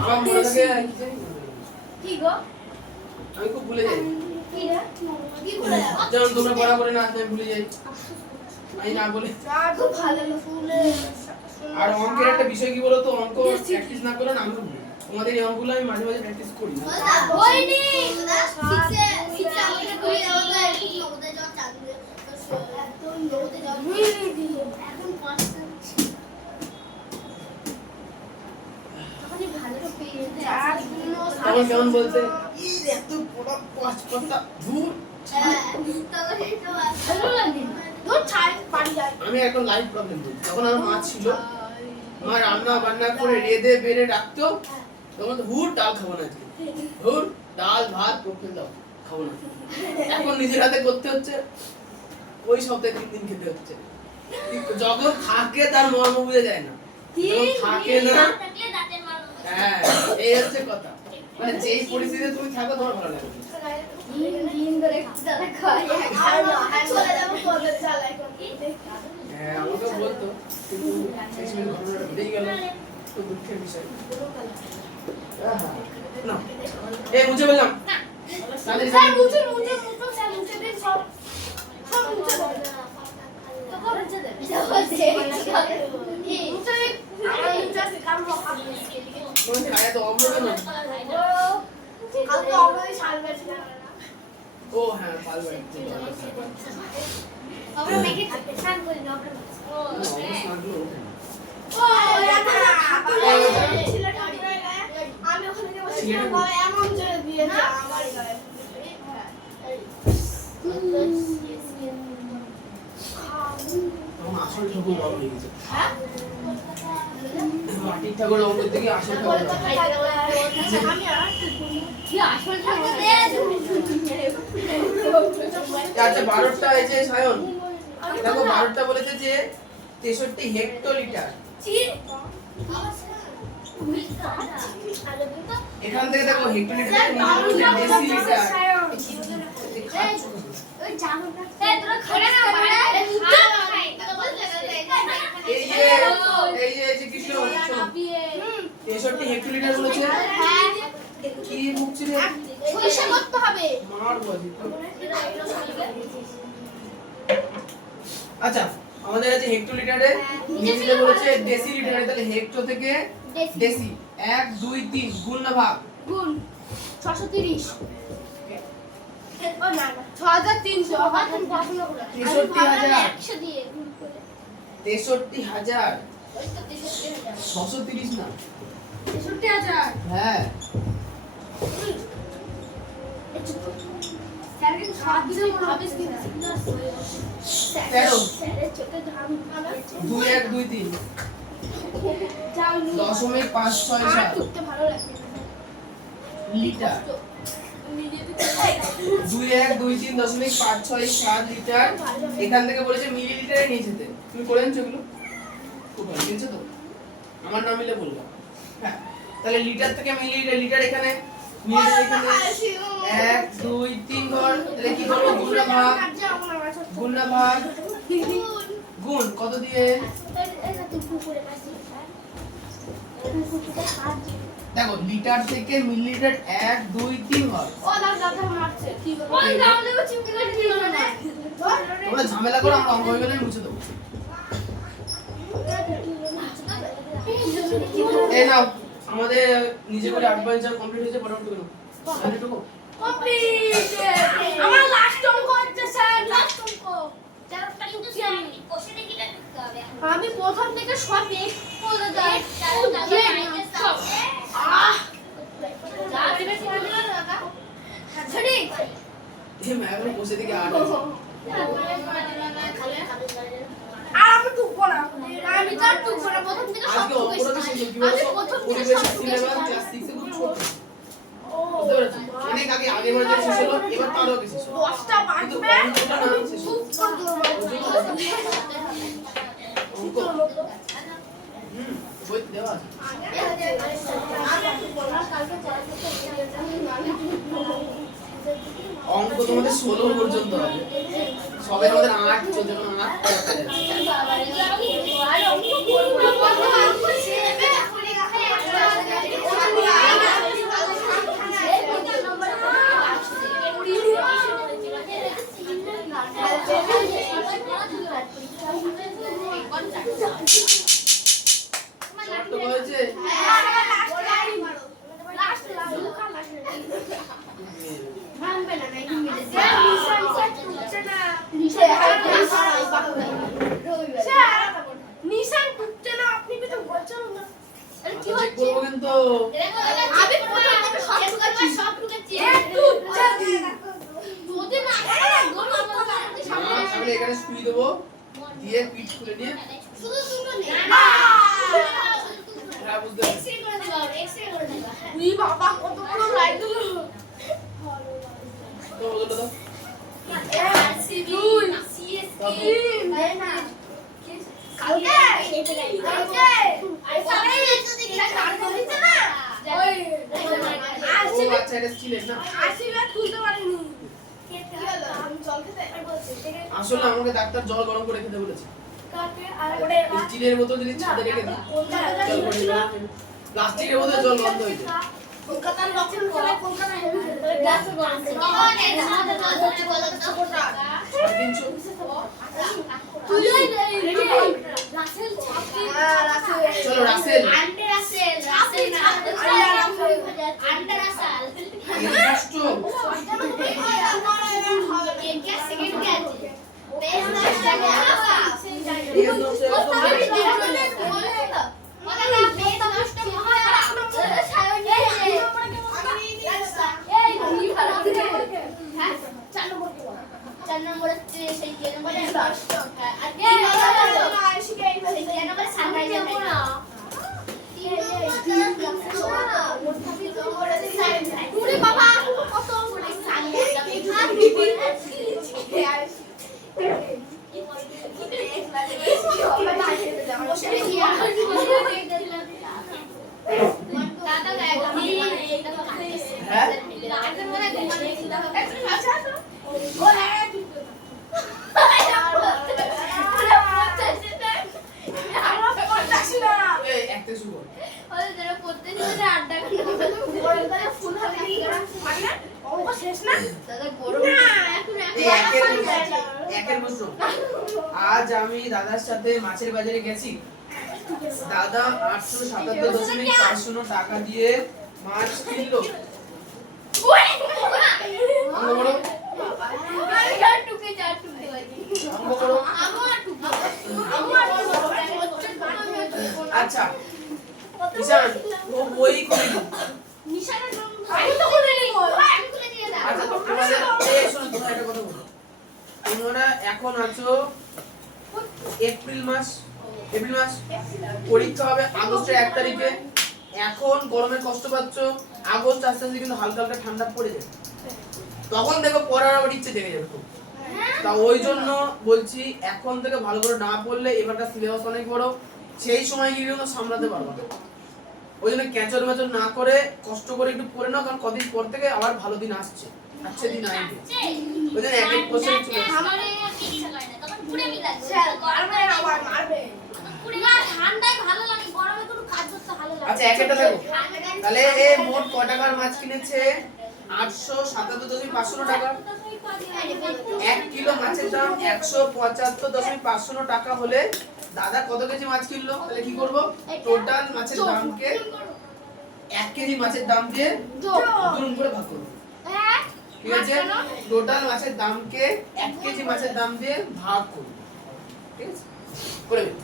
আমার মনে থাকে কি গো আমি খুব ভুলে যাই কি রে কি বলে যেমন তোমরা পড়া করে না আমি ভুলে যাই আমি না বলে খুব ভালো ফুলে আর অঙ্কের একটা বিষয় কি বলতো অঙ্ক প্র্যাকটিস না করলে না আমি ভুলি তোমাদের এই অঙ্কগুলো আমি মাঝে মাঝে প্র্যাকটিস করি না হয়নি শিখে শিখে আমাকে ভুলে যাওয়া যায় ওদের যা চাকরি একদম ওদের যা এখন 5টা তখন কেমন বলতে এত বড় পাঁচ পাতা ধুর। আমি এখন লাইফ প্রবলেম বলছি, যখন আমার মা ছিল, মা রান্না বান্না করে রেঁধে বেড়ে রাখতো, তখন তো হুট ডাল খাবো না আজকে, হুট ডাল ভাত পকড়ে দাও খাবো না। এখন নিজের হাতে করতে হচ্ছে, ওই সপ্তাহে 3 দিন খেতে হচ্ছে। যখন থাকে তার মর্ম বুঝে যায় না, যখন থাকে না, হ্যাঁ এই হচ্ছে কথা। মানে যেই পরিস্থিতিতে তুমি থাকো তোমার ভালো লাগে। হ্যাঁ আমাকে বলতো, কিন্তু শেষমেশ ঘটনাটা ঘটেই গেল, তো দুঃখের বিষয়। না এই মুছে বললাম তো অমৃত না। ও হ্যাঁ পালবে আমি ওখানে এমন জোরে দিয়েছি আমার গায়ে। আসল ঠাকুর বড় হয়ে গেছে। মাটির ঠাকুর অমৃত থেকে আসল ঠাকুর। আচ্ছা 12টা এই যে সায়ন দেখো 12টা বলেছে যে 63 হেক্টোলিটার। এখান থেকে দেখো হেক্টোলিটার ডেসিলিটার। এই যে কৃষ্ণ 63 হেক্টোলিটার বলেছে। কি মুখছি রে সরিষা করতে হবে মার বাজি তো। আচ্ছা আমাদের আছে হেক্টোলিটারে, ইংরেজিতে বলেছে ডেসিলিটারে, তাহলে হেক্টো থেকে ডেসি 1 2 3 গুণ না ভাগ? গুণ 630 ও না 6300 আবার তুমি পড়াশোনা করো 63000 100 দিয়ে গুণ করে 63000 ওই তো 63000 630 না 63000 হ্যাঁ স্যার কিন্তু 7 দিন হবে স্যারের চোখে ধান 2 1 2 3 যাও নি 0.567 করতে ভালো লাগে লিটার। 2 1 2 3 0.567 লিটার। এখান থেকে বলেছে মিলিলিটারে নিয়ে যেতে। তুমি করে আনছো এগুলো? খুব ভালো নিয়েছো তো? আমার নাম মিলে বলবা। হ্যাঁ তাহলে লিটার থেকে মিলিলিটার, লিটার এখানে, মিলিলিটার এখানে 1 2 3 ঘর। তাহলে কি করব? গুণ না ভাগ, গুণ না ভাগ, গুণ কত দিয়ে? দেখো লিটার থেকে মিলিলিটার 1 2 3 ঘর। ও দাদা মারছে ঠিক আছে ওই দাও দেবো চিমটি করে দিও না তোমরা ঝামেলা করো, আমরা অঙ্ক হয়ে গেলে মুছে দেবো। এই নাও আমাদের নিজে করে অ্যাডভেঞ্চার কমপ্লিট হয়েছে, ফটাফট করো জানি তো কমপ্লিট। আমার লাস্ট অঙ্ক হচ্ছে স্যার, লাস্ট অঙ্ক চারটা কিন্তু আমি কোশ্চেনে কি লিখতে হবে? আমি প্রথম থেকে সব এক বলে যাই সব যা দিবে সেটা দিলে দাদা সঠিক। এই ম্যাগনো বসে থেকে আট আছে। আর আমি টুকবো না, আমি তো আর টুকবো না, প্রথম থেকে সব আজকে টুকেছি। অপরাধ শেষ কি বলছো? পরিবেশ সিলেবাস ক্লাস 6 এ খুব ছোট। বুঝতে পেরেছো? অনেক আগে আগেবার যে শেষ হলো, এবার তারও আগে শেষ হলো। 10টা কিন্তু বাজবে অঙ্কটা না শেষ হলো। অঙ্ক বই দেওয়া আছে। অঙ্ক তোমাদের 16 পর্যন্ত হবে। সবে আমাদের 8 চলছে, এখন 8 পড়তে যাচ্ছে। তো বলেছে নিশান টুকছে না, আপনি কিছু বলছেন না। চেক করবো কিন্তু আমি প্রথম থেকে সব সব ঢুকেছি যদি না তাহলে এখানে শুই দেবো দিয়ে পিঠ খুলে নিয়ে শুধু দুটো নেই হ্যাঁ বুঝতে পারছি এক্সরে করে দেবো এক্সরে করে দেবো উই বাবা কত বড় লাইট হলো তো বলো তো আরসিবি সিএসকে না কালকে আরে সবাই তো দেখি না কার করেছে না ওই ও আচ্ছা এটা স্টিলের না আশীর্বাদ খুলতে পারিনি আমি জল খেতে আসলে আমাকে ডাক্তার জল গরম করে খেতে বলেছে আর ওটা স্টিলের বোতল যদি ছাদে রেখে দিই জল করে প্লাস্টিকের বোতলে জল বন্ধ হয়ে যায় কলকাতার লক্ষণ খেলা কলকাতা হেভি গ্লাস গরম সাড়ে 300 তুই রাসেল ছাপি চলো রাসেল আন্ডার রাসেল রাসেল আন্ডার রাসেল এই কষ্ট क्या सेकंड क्या है पेज ना এই দোষে এই একটা শুরু কর। এই একের প্রশ্ন আজ আমি দাদার সাথে মাছের বাজারে গেছি দাদা 877.50 টাকা দিয়ে মাছ কিনলো অঙ্ক করো অঙ্ক করো আচ্ছা ঈশান ও বই করে দিল আচ্ছা তোমাদের এই শোনো তোমরা একটা কথা বলো তোমরা এখন আছো এপ্রিল মাস পরীক্ষা হবে আগস্টের 1 তারিখে এখন গরমের কষ্ট পাচ্ছ আগস্ট আস্তে আস্তে কিন্তু হালকা হালকা ঠান্ডা পড়ে যাবে তখন দেখো পড়ার আবার ইচ্ছে জেগে যাবে খুব তা ওই জন্য বলছি এখন থেকে ভালো করে না পড়লে এবারটা সিলেবাস অনেক বড় সেই সময় গিয়ে কিন্তু সামলাতে পারবা না ওই জন্য ক্যাচর ম্যাচর না করে কষ্ট করে একটু পড়ে নাও কারণ কদিন পর থেকে আবার ভালো দিন আসছে আচ্ছা দিন আসবে ওই জন্য এক এক কোশ্চেন চলে আসছে ঠান্ডায় ভালো লাগে গরমে কোনো কাজ করতে ভালো লাগে আচ্ছা একটা দেখো তাহলে এ মোট কত টাকার মাছ কিনেছে 877.50 টাকা 1 কিলো মাছের দাম 175.50 টাকা হলে দাদা কত কেজি মাছ কিনলো তাহলে কি করব টোটাল মাছের দামকে 1 কেজি মাছের দাম দিয়ে গুণ করে ভাগ করব ঠিক আছে টোটাল মাছের দামকে 1 কেজি মাছের দাম দিয়ে ভাগ করব ঠিক আছে করে দিন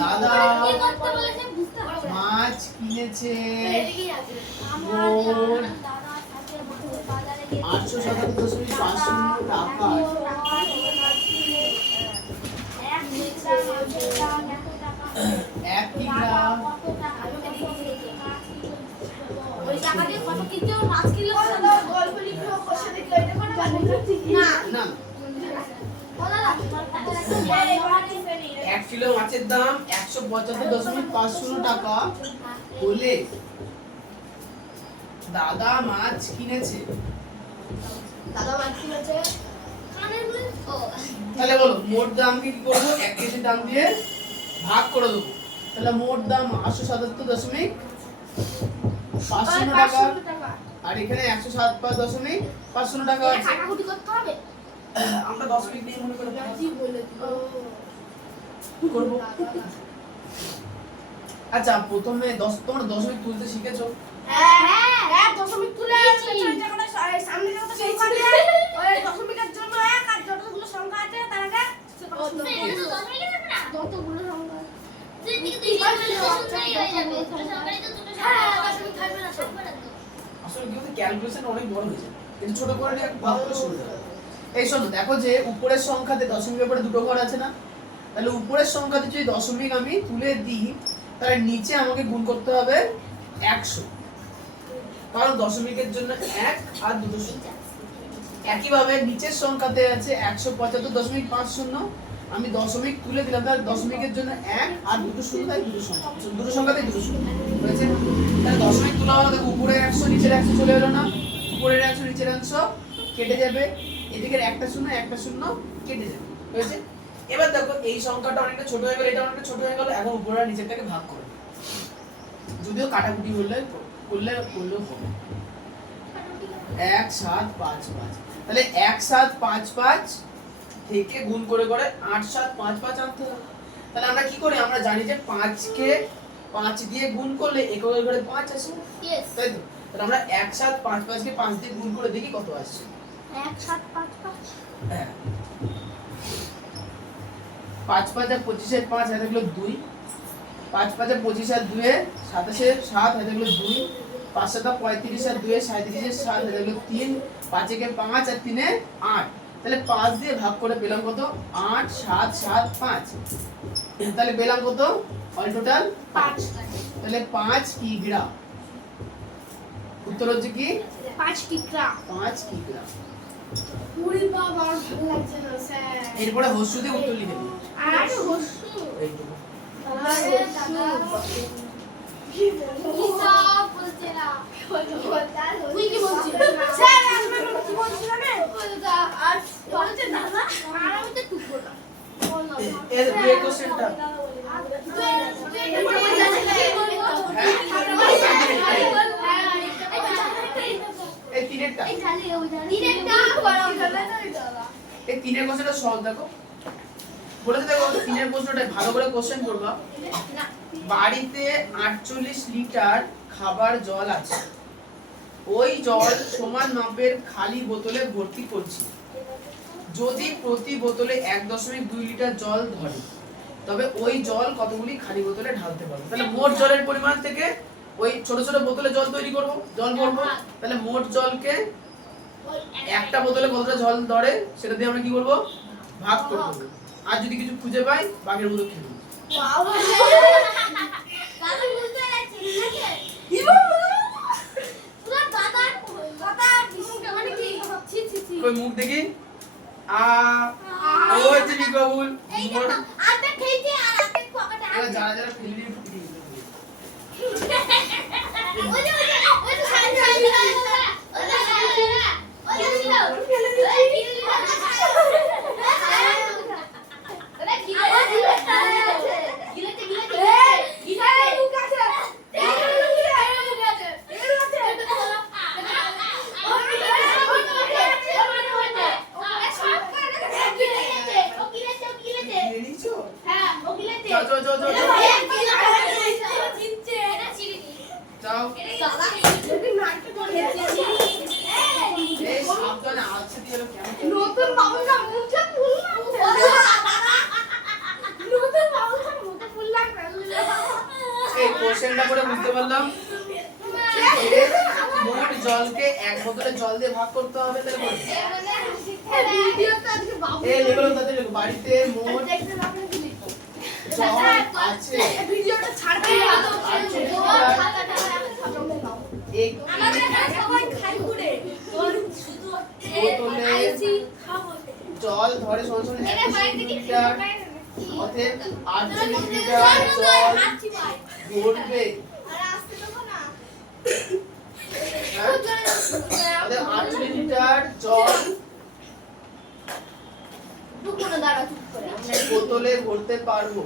দাদা মাছ কিনেছে মোট 877.50 টাকা 1 কিলো ওই টাকা দিয়ে কত কিলো মাছ কিলো গল্প লিখে বসে দেখলে এটা করে না না বলা না 1 কিলো মাছের দাম 175.50 টাকা হলে দাদা মাছ কিনেছে দাদা মাছ কিনেছে কানের গুলো ও তাহলে বলো মোট দামকে কি করব 1 কেজি দাম দিয়ে ভাগ করে দেব তাহলে মোট দাম 877.50 টাকা আর এখানে 107.50 টাকা আছে কাটাকুটি করতে হবে আমরা 10 মিনিট দিয়ে মনে করে কি বলে কি করব আচ্ছা প্রথমে 10 তোমরা 10 মিনিট তুলতে শিখেছো হ্যাঁ দশমিক তুলে জায়গাটা সামনে জায়গাটা সংখ্যা দিয়ে ওই দশমিকের জন্য এক আর যতগুলো সংখ্যা আছে তার আগে যতগুলো সংখ্যা তুই দিকে দুই হয়ে যাবে দুটো সংখ্যারই তো দুটো সংখ্যা ক্যালকুলেশন অনেক বড় হয়ে যায়, কিন্তু ছোট করে নিয়ে ভাগ করে সুবিধা হয়। এই শোনো, দেখো যে উপরের সংখ্যাতে দশমিকের পরে দুটো ঘর আছে না, তাহলে উপরের সংখ্যাতে যদি দশমিক আমি তুলে দিই তাহলে নিচে আমাকে গুণ করতে হবে 100, কারণ দশমিকের জন্য 1 আর দুটো শূন্য। একইভাবে নিচের সংখ্যাতে আছে 175.50, আমি দশমিক তুলে দিলাম, তাহলে দশমিকের জন্য 1 আর দুটো শূন্য, তাই দুটো সংখ্যাতেই দুটো শূন্য হয়েছে। তাহলে দশমিক তোলা হলো, দেখো উপরে 100 নিচের 100 চলে এলো না, উপরের 100 নিচের 100 কেটে যাবে, এদিকের একটা শূন্য কেটে যাবে, হয়েছে। এবার দেখো এই সংখ্যাটা অনেকটা ছোট হয়ে গেল, এটা অনেকটা ছোট হয়ে গেল, এখন উপরে আর নিচেরটাকে ভাগ করে দিই। যদিও কাটাকুটি করলেও হবে। 1755, তাহলে 1755 থেকে গুণ করে 8755 আনতে হবে। তাহলে আমরা কি করি, আমরা জানি যে 5 কে 5 দিয়ে গুণ করলে এককের ঘরে 5 আসে, তাই তো? তাহলে আমরা 1755 কে 5 দিয়ে গুণ করে দেখি কত আসছে। 1755 হ্যাঁ, 5 5 আর 25 এর 5 এটা হলো 2, 5 5 আর 25 আর 2 এর 27 এর 7 এটা হলো 2, 5 7 35 আর 2 এর 37 এর 7 এটা হলো 3, 5 এ 5 আর 3 এ 8, তাহলে 5 দিয়ে ভাগ করে পেলাম কত, 8 7 7 5, তাহলে পেলাম কত অল টোটাল 5। তাহলে 5 কিগ্রা, উত্তর হচ্ছে কি 5 কিগ্রা। 5 কিগ্রা। পুরি বাবা আর ভালো লাগছে না স্যার। এরপরে হস্যু দিয়ে উত্তর লিখে দিই, আর হস্যু এইটুকু। আরে দাদা কি সব বলছে না তুই কি বলছিস স্যার আমি কি বলছি না বলতা আর বলছে দাদা আর আমি তো টুকবো না এর দুই কোশ্চেনটা এই তিনেরটা, এই তিনের কোশ্চেনটা সহজ। দেখো বলেছে, দেখো তিনের প্রশ্নটা ভালো করে কোশ্চেন করবা। বাড়িতে 48 লিটার খাবার জল আছে, ওই জল সমান মাপের খালি বোতলে ভর্তি করছি, যদি প্রতি বোতলে 1.2 লিটার জল ধরে তবে ওই জল কতগুলি খালি বোতলে ঢালতে পারবো। তাহলে মোট জলের পরিমাণ থেকে ওই ছোট ছোট বোতলে জল তৈরি করব, জল ভরবো, তাহলে মোট জলকে একটা বোতলে কতটা জল ধরে সেটা দিয়ে আমরা কি করব, ভাগ করে দেব, আর যদি কিছু খুঁজে পাই বাকির মতো খেয়ে নেব। দাদা বুঝতে পারছি পুরো দাদা মানে কি ছি ছি ছি কই মুখ দেখি, ওই যে বিকবুল এই দেখো আতে খেয়েছি আর আতে পকেটে এরা যারা যারা ফিল্ডিং ওই যে সাইড সাইড ওই যে ফেলে দিচ্ছি আরে কি গিলেতে যাও এই সাবধানে আছে দিয়ে এলো কেন নতুন বাবুটা মুখে ফুল লাগছে নতুন বাবুটা মুখে ফুল লাগছে এই কোশ্চেনটা করে বুঝতে পারলাম মোট জলকে এক বোতলে জল দিয়ে ভাগ করতে হবে। তাহলে ভিডিওটা আজকে বাবু এই লেগুলো তাদের বাড়িতে মোট দেখতে পাবেন কি জল আছে, ভিডিওটা ছাড়তে এক আমাদের এখানে সবাই খাই ঘুরে শুধু বোতলে জল ধরে সমান সমান 1 লিটার, অতএব 48 লিটার জল ভরবে। অতএব 48 লিটার জল বোতলে ভরতে পারবো।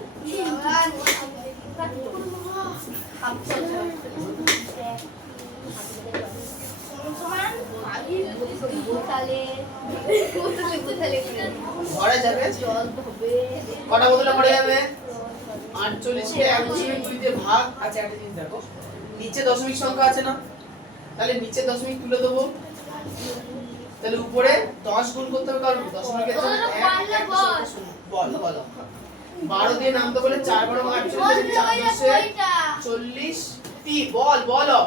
ভরা যাবে কটা বোতলে ভরা যাবে 48 কে 1.2 দিয়ে ভাগ। আচ্ছা একটা জিনিস দেখো, নিচে দশমিক সংখ্যা আছে না, তাহলে নিচে দশমিক তুলে দেবো, তাহলে উপরে 10 গুণ করতে হবে, কারণ দশমিকের জন্য 1 বল বলো 12 দিয়ে নামতে বলে 4 বড় 48 4 40 টি বল বলো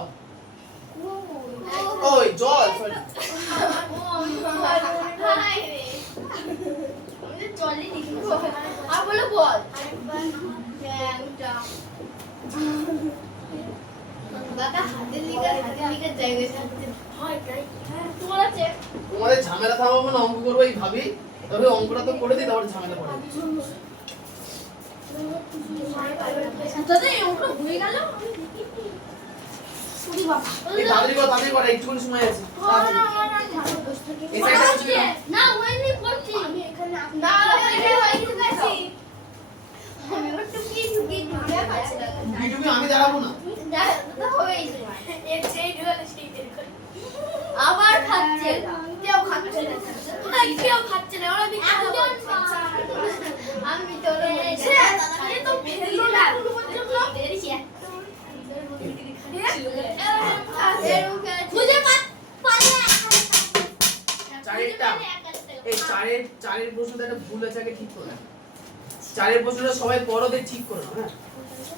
ওই জল সরি আর বলো বল দাদা হাতের লিগা জায়গায় থাকতে হয় তাই তোমার আছে তোমাদের ঝামেলা থামাবো না অঙ্ক করবো এই ভাবি তবে অঙ্কটা তো করে দিই তারপর ঝামেলা পড়ে দাদা এই ওটা হয়ে গেল ওরে বাবা এই তাড়াতাড়ি কর একটুখানি সময় আছে এই সাইডটা বুঝবি না না হয়নি করছি আমি এখানে না হয়নি গেছি আমি ওর টুকি টুকি ঢুকে পাচ্ছি না ইউটিউবে আমি দাঁড়াবো না দাদা হবেই এর সেই ঢুকে সেই বের করে আবার খাচ্ছে কেউ খাচ্ছে না ওরা কেউ খাচ্ছে না ওরা আমি তো এ তো ফেললো না কোনো পর্যন্ত খুঁজে পারে চারেরটা এই চারের প্রশ্নটা একটা ভুল আছে আগে ঠিক করে চারের প্রশ্নটা সবাই পরদের ঠিক করে নাও হ্যাঁ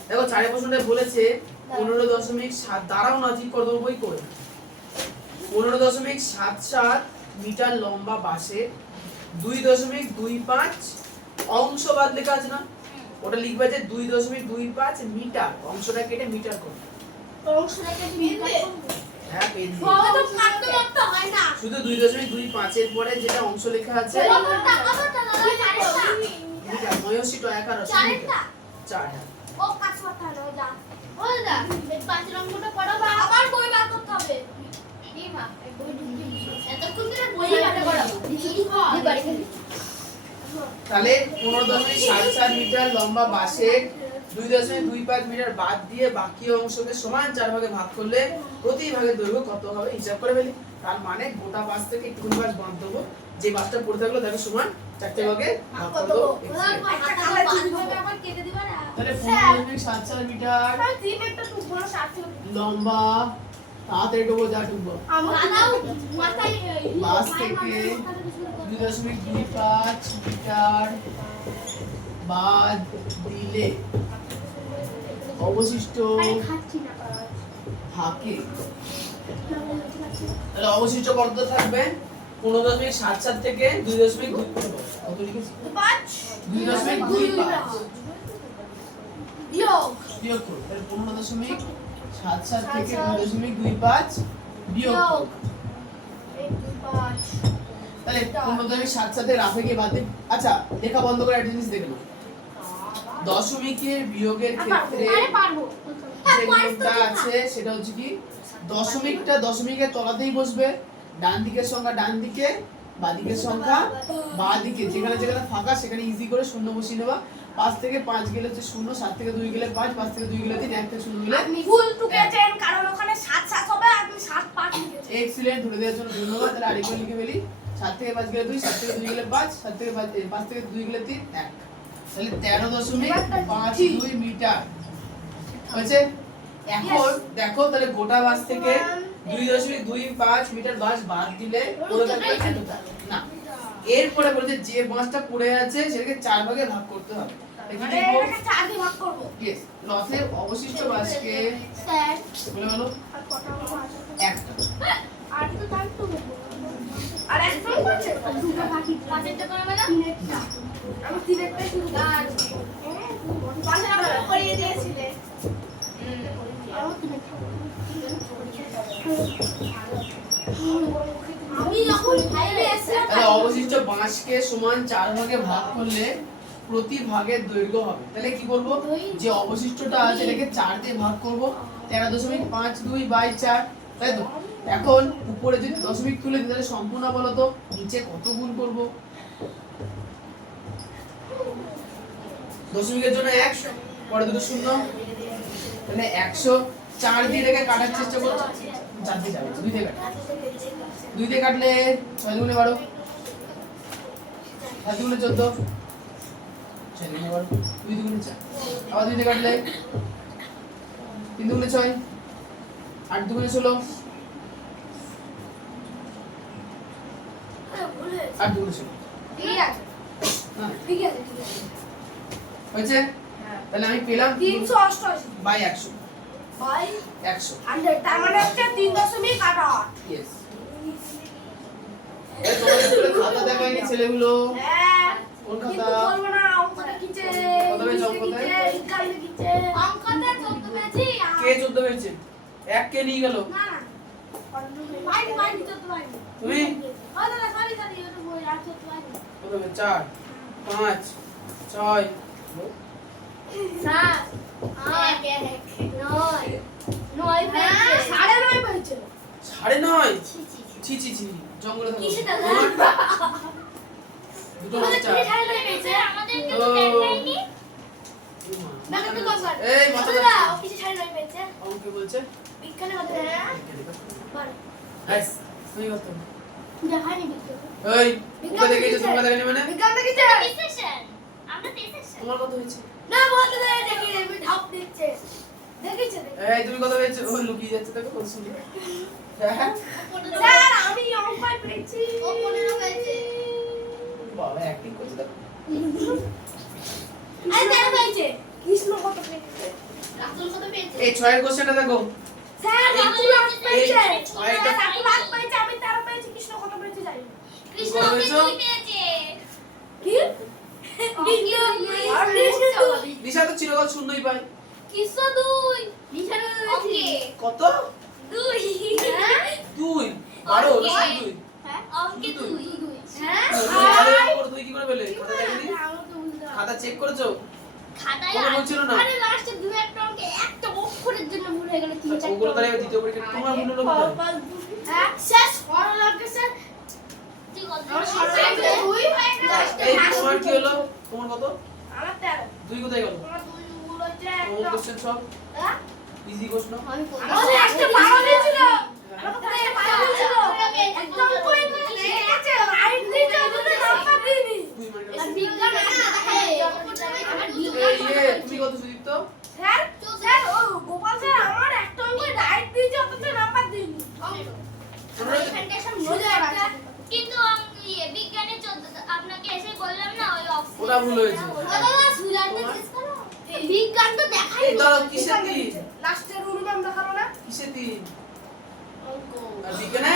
দেখো চারের প্রশ্নটা বলেছে 15.7 দাঁড়াও না ঠিক করে দেবো বই করে 15.77 মিটার লম্বা বাসে 2.25 অংশবাদ লেখা আছে না ওটা লিখবে যে 2.25 মিটার অংশটা কেটে মিটার করো অংশটাকে মিলবে হ্যাঁ পেন দিয়ে। বাবা তো কাটতে কাটতে হয় না শুধু 2.25 এর পরে যেটা অংশ লেখা আছে কতটা চারেরটা মিটার 89 টাকা আর 80 চারেরটা চার হ্যাঁ ও কাটতে পারতে হবে যা ও দাদা এই পাঁচ রঙটা পড়ো বা আবার বই বার করতে হবে কি মা এই বই ঢুকিয়ে দিছো এতক্ষণ ধরে বই কাটা করাবো এই বাড়ি খালি তাহলে 15.77 মিটার লম্বা বাসে 2.25 মিটার বাদ দিয়ে বাকি অংশকে সমান 4 ভাগে ভাগ করলে প্রতি ভাগের দৈর্ঘ্য কত হবে হিসাব করে ফেলি তার মানে গোটা বাস থেকে একটু বাস বাদ দেবো যে বাসটা পড়ে থাকলো তাকে সমান 4টে ভাগে ভাগ করে দেবো একটা কালার চুরি হবে আবার কেটে দিবা না তাহলে 15.77 মিটার আমি তিন একটা টুকরো সাথে লম্বা তাড়াতাড়ি ডুবো যা ডুবো দাদাও মাথায় বাস থেকে 2.25 মিটার বাদ দিলে অবশিষ্ট খাচ্ছি না থাকে তাহলে অবশিষ্ট কত থাকবে 15.77 থেকে 2.2 কত লিখেছি 2.25 বিয়োগ বিয়োগ করো তাহলে 15.77 থেকে 2.25 বিয়োগ করো তাহলে 15.77 রাফে গিয়ে বাদ দিন আচ্ছা লেখা বন্ধ করে একটা জিনিস দেখো দশমিকের বিয়োগের ক্ষেত্রে আরে পারবো যে নিয়মটা আছে সেটা হচ্ছে কি দশমিকের তলাতেই বসবে ডান দিকের সংখ্যা ডান দিকে বাঁ দিকের সংখ্যা বাঁ দিকে যেখানে যেখানে ফাঁকা সেখানে ইজি করে শূন্য বসিয়ে নেবা 5 থেকে 5 গেলে হচ্ছে 0 7 থেকে 2 গেলে 5 5 থেকে 2 গেলে 3 1 থেকে 0 গেলে আপনি ভুল টুকেছেন কারণ ওখানে 7 7 হবে আপনি 7 5 লিখেছেন এক্সিলেন্ট ধরে দেওয়ার জন্য ধন্যবাদ তাহলে আরেকবার লিখে ফেলি 7 থেকে 5 গেলে 2 7 থেকে 2 গেলে 5 7 থেকে 5 থেকে 2 গেলে 3 1 তাহলে 13.52 মিটার হয়েছে এখন দেখো তাহলে গোটা বাস থেকে 2.25 মিটার বাস বাদ দিলে পুরো থাকবে এতটা না এরপরে বলছে যে বাসটা পড়ে আছে সেটাকে 4 ভাগে ভাগ করতে হবে মানে এটাকে 4 দিয়ে ভাগ করব यस লসের অবশিষ্ট বাসকে স্যার বলে বলো আর কটা আছে একটা আর তো তাই তো আর একটা করছে দুটো বাকি পাঁচেরটা করাবে না তিনটা আমি তিনটাই শুরু করছি পাঁচটা আমরা করিয়ে দিয়েছিলে আমি যখন ফাইলে এসেছিলাম তাহলে অবশিষ্ট বাঁশকে সমান 4 ভাগে ভাগ করলে প্রতি ভাগের দৈর্ঘ্য হবে তাহলে কি করব যে অবশিষ্টটা আছে এটাকে 4 দিয়ে ভাগ করব 13.52/4 তাই তো এখন উপরে যদি দশমিক তুলে দিই তাহলে সম্পূর্ণ বলো তো নিচে কত গুণ করব দশমিকের জন্য 1 পরে দুটো শূন্য তাহলে 104 দিয়ে রেখে কাটার চেষ্টা করছি 4 দিয়ে যাবে 2 দিয়ে কাট 2 দিয়ে কাটলে 6 দুগুণে 12 7 দুগুণে 14 6 দুগুণে 12 2 দুগুণে 4 আবার 2 দিয়ে কাটলে 3 দুগুণে 6 8 দুগুণে 16 8 দুগুণে 16 ঠিক আছে হ্যাঁ ঠিক আছে ঠিক আছে হয়েছে তাহলে আমি পেলাম 388 বাই 100 ভাই 100 100 তার মানে হচ্ছে 3.8 ইয়েস এই তোমাদের স্কুলে খাতা দেখায়নি ছেলেগুলো হ্যাঁ কোন কিন্তু খাতা বলবো না অঙ্কটা লিখেছে কত পেয়েছে অঙ্কতে? বিজ্ঞান লিখেছে অঙ্কতে 14 পেয়েছি কে 14 হয়েছে এক কে নিয়ে গেল না না পাইনি তো পাইনি তুমি ও দাদা সরি সরি ওটা বই আর তো পাইনি কত পেয়েছে 4 5 6 স্যার 8 9 পেয়েছে সাড়ে 9 পেয়েছে 9.5 ছি ছি ছি ছি ছি ছি জঙ্গলে থাকো কিসে দাদা? দুটো আমাদের বাচ্চা তুমি সাড়ে 9 পেয়েছে আমাদেরকে তো ও। দেখায়নি দেখো তো কত এই মাথা দাদা যাচ্ছে ও কিসে সাড়ে 9 পেয়েছে অঙ্কে বলছে বিজ্ঞানে কত বল গাইস তুই কত দেখায়নি বিজ্ঞান এই ওকে দেখেছো তোমরা দেখেনি মানে বিজ্ঞান লিখেছে ডিসেশন আমরা ডিসেশন তোমার কত হয়েছে না বলতে দে দেখি আমি ঢাপ দিচ্ছে দেখেছে এই তুমি কত পেয়েছো ও লুকিয়ে যাচ্ছে দেখো কত সুন্দর হ্যাঁ স্যার আমি অঙ্ক পেয়েছি ও 15 পেয়েছে বাবা অ্যাক্টিং করছে দেখো আরে 13 পেয়েছে কৃষ্ণ কত পেয়েছে রাতুল কত পেয়েছে এই 6 এর কোশ্চেনটা দেখো স্যার রাতুল আট পেয়েছে এই ছয়টা- রাতুল আট পেয়েছে আমি 13 পেয়েছি কৃষ্ণ কত পেয়েছে জানি না। কৃষ্ণ কত ওকে পেয়েছো? 2 পেয়েছে কি আর কৃষ্ণ দুই। দিশা তো চিরকাল শূন্যই পায় কৃষ্ণ 2 নিশান ওকে কত 2 2 12 ওকে। নিশ্চয়ই 2 হ্যাঁ ওকে 2 হ্যাঁ তুই কি করে পেলে খাতা দেখেনি আমি তো বুঝতে পারছি। খাতা চেক করেছো খাতায় কোনো বলছিল না। আরে লাস্টে 2 একটা অঙ্কে একটা অক্ষরের জন্য ভুল হয়ে গেল 3 4 ওগুলো তাহলে দ্বিতীয় পরীক্ষা তোমার মনে হলো কোথায়? হ্যাঁ স্যার সরল লাগে স্যার তুই কত আমার সরল লাগে দুই এই তোমার কি হলো তোমার কত আমার 13 দুই কোথায় গেল আমার দুই গুলো হচ্ছে তোমার কোশ্চেন সব হ্যাঁ ইজি প্রশ্ন আমি আমাদের একটা 12 দিয়েছিল আমাদের 12 দিয়েছিল একদম কই ঠিক আছে রাইট দিয়েছে ওদের নাম্বার দিইনি তুই মানে আর বিজ্ঞান আছে আমার এই তুমি কত সুদীপ্ত স্যার স্যার ও গোপাল স্যার আমার একটা অঙ্ক রাইট দিয়েছে অথচ নাম্বার দিইনি কিন্তু বিজ্ঞানের 14 আপনাকে এসে বললাম না ওই ওটা ভুল হয়েছে দাদা সুজানটা শেষ করো বিজ্ঞান তো দেখাই এই দাঁড়াও কিসের দিন লাস্টের রুল ম্যাম দেখালো না কিসের দিন আর বিজ্ঞানে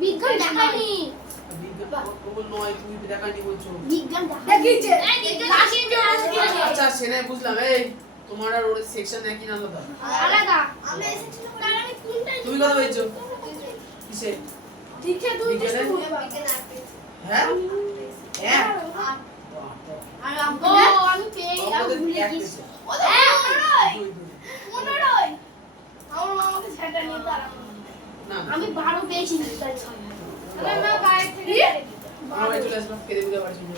বিজ্ঞান দেখাইনি বিজ্ঞান ওগুলো নয় তুমি দেখানি বলছো বিজ্ঞান দেখিয়েছে আচ্ছা সেটাই বুঝলাম এই তোমার আর ওর সেকশন একই না আলাদা আলাদা আমরা এসেছিলাম তার আমি কোনটা তুমি কত পেয়েছো কিসে লিখে দুই বিজ্ঞানে? হ্যাঁ হ্যাঁ আর আমি পেয়ে আমি ভুলে গেছি দুই, দুই। 15 আমার মামাকে সেটা নিয়ে তো আরাম না না আমি 12 পেয়েছি আরে না গায়ে থেকে আমার বাড়ি চলে আসলো খেতে দিতে পারছি না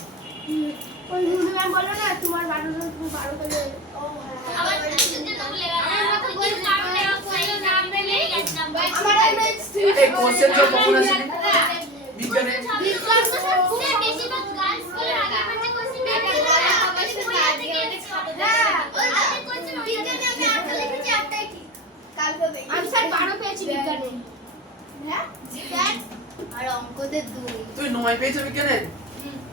ওই রুল ম্যাম বললো না তোমার 12 জন তুমি 12 পেলে ও হ্যাঁ আমার জন্য ভুলে গেল আমার তো বই কারণে ওই নাম ভুলে গেছিলাম আমার এই কোশ্চেন সব কখন আসেনি বিজ্ঞানে বিজ্ঞান তো সব খুব বেশিরভাগ গার্লস স্কুলের আগে পাশে কোশ্চেন আমি স্যার 12 পেয়েছি বিজ্ঞানে হ্যাঁ আর অঙ্কতে 2 তুই 9 পেয়েছো বিজ্ঞানে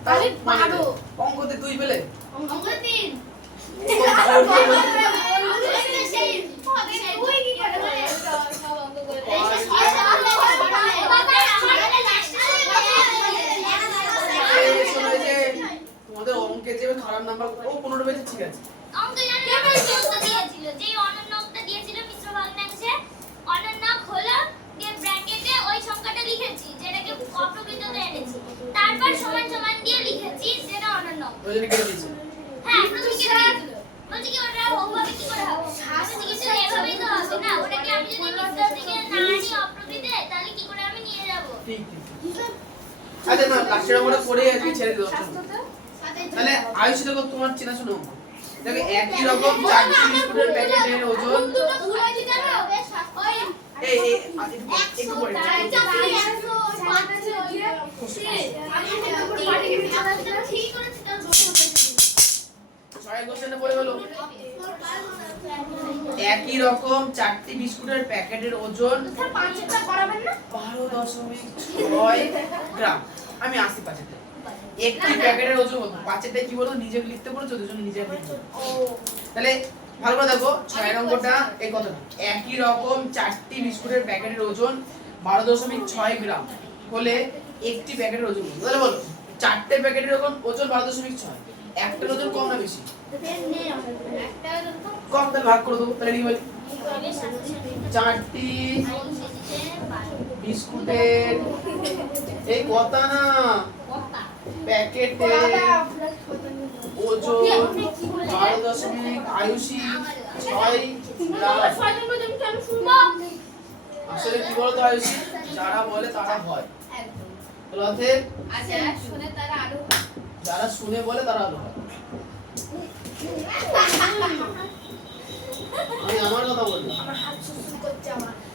আমি 12 অঙ্কতে 2 পেলে অঙ্কতে 3 সেই তুই কি করে বলে এই শোনো এই যে তোমাদের অঙ্কে যে খারাপ নাম্বার ও 15 পেয়েছে ঠিক আছে অঙ্ক জানি না উত্তর দিয়েছিল যেই অনন্যকটা দিয়েছিল মিশ্র ভগ্নাংশে অনন্যক হলো দিয়ে ব্র্যাকেটে ওই সংখ্যাটা লিখেছি যেটাকে অপ্রকৃততে এনেছি তারপর সমান সমান দিয়ে লিখেছি যেটা অনন্যক ওই জন্য কেটে দিয়েছে হ্যাঁ প্রথমে কি দিয়েছিল বলছি কি ওটা ওভাবে কি করে হবে আমি কিছু এভাবেই তো হবে না ওটাকে আমি যদি মিশ্র থেকে না আনি অপ্রকৃতে তাহলে কি করে আমি নিয়ে যাব ঠিক ঠিক আচ্ছা না লাস্টের আমরা পড়ে আজকে ছেড়ে দিও তাহলে আয়ুষ দেখো তোমার চেনা শোনো দেখো একই রকম চারটি বিস্কুটের প্যাকেটের ওজন এই এই একটু পরে ছয় কোশ্চেনে পড়ে গেল একই রকম চারটি বিস্কুটের প্যাকেটের ওজন 12.6 গ্রাম আমি আসি পাঁচেরটা একটি প্যাকেটের ওজন কত পাঁচেরটা কি বলতো নিজে লিখতে বলেছো দুজন নিজে লিখতে তাহলে ভালো করে দেখো 6 অঙ্কটা এই কতটা একই রকম 4টি বিস্কুটের প্যাকেটের ওজন 12.6 গ্রাম হলে একটি প্যাকেটের ওজন কত? তাহলে বলো 4টে প্যাকেটের ওজন 12.6, একটার ওজন কম না বেশি? কম, তাহলে ভাগ করে দেবো, তাহলে কি হবে? 4টি বিস্কুটের এই কথা না প্যাকেটের ওজন 12.6 গ্রাম। আসলে কি বলতো আয়ুষী, যারা বলে তারা হয়, বলতে যারা শুনে বলে তারা হয়। আমি আমার কথা বললাম।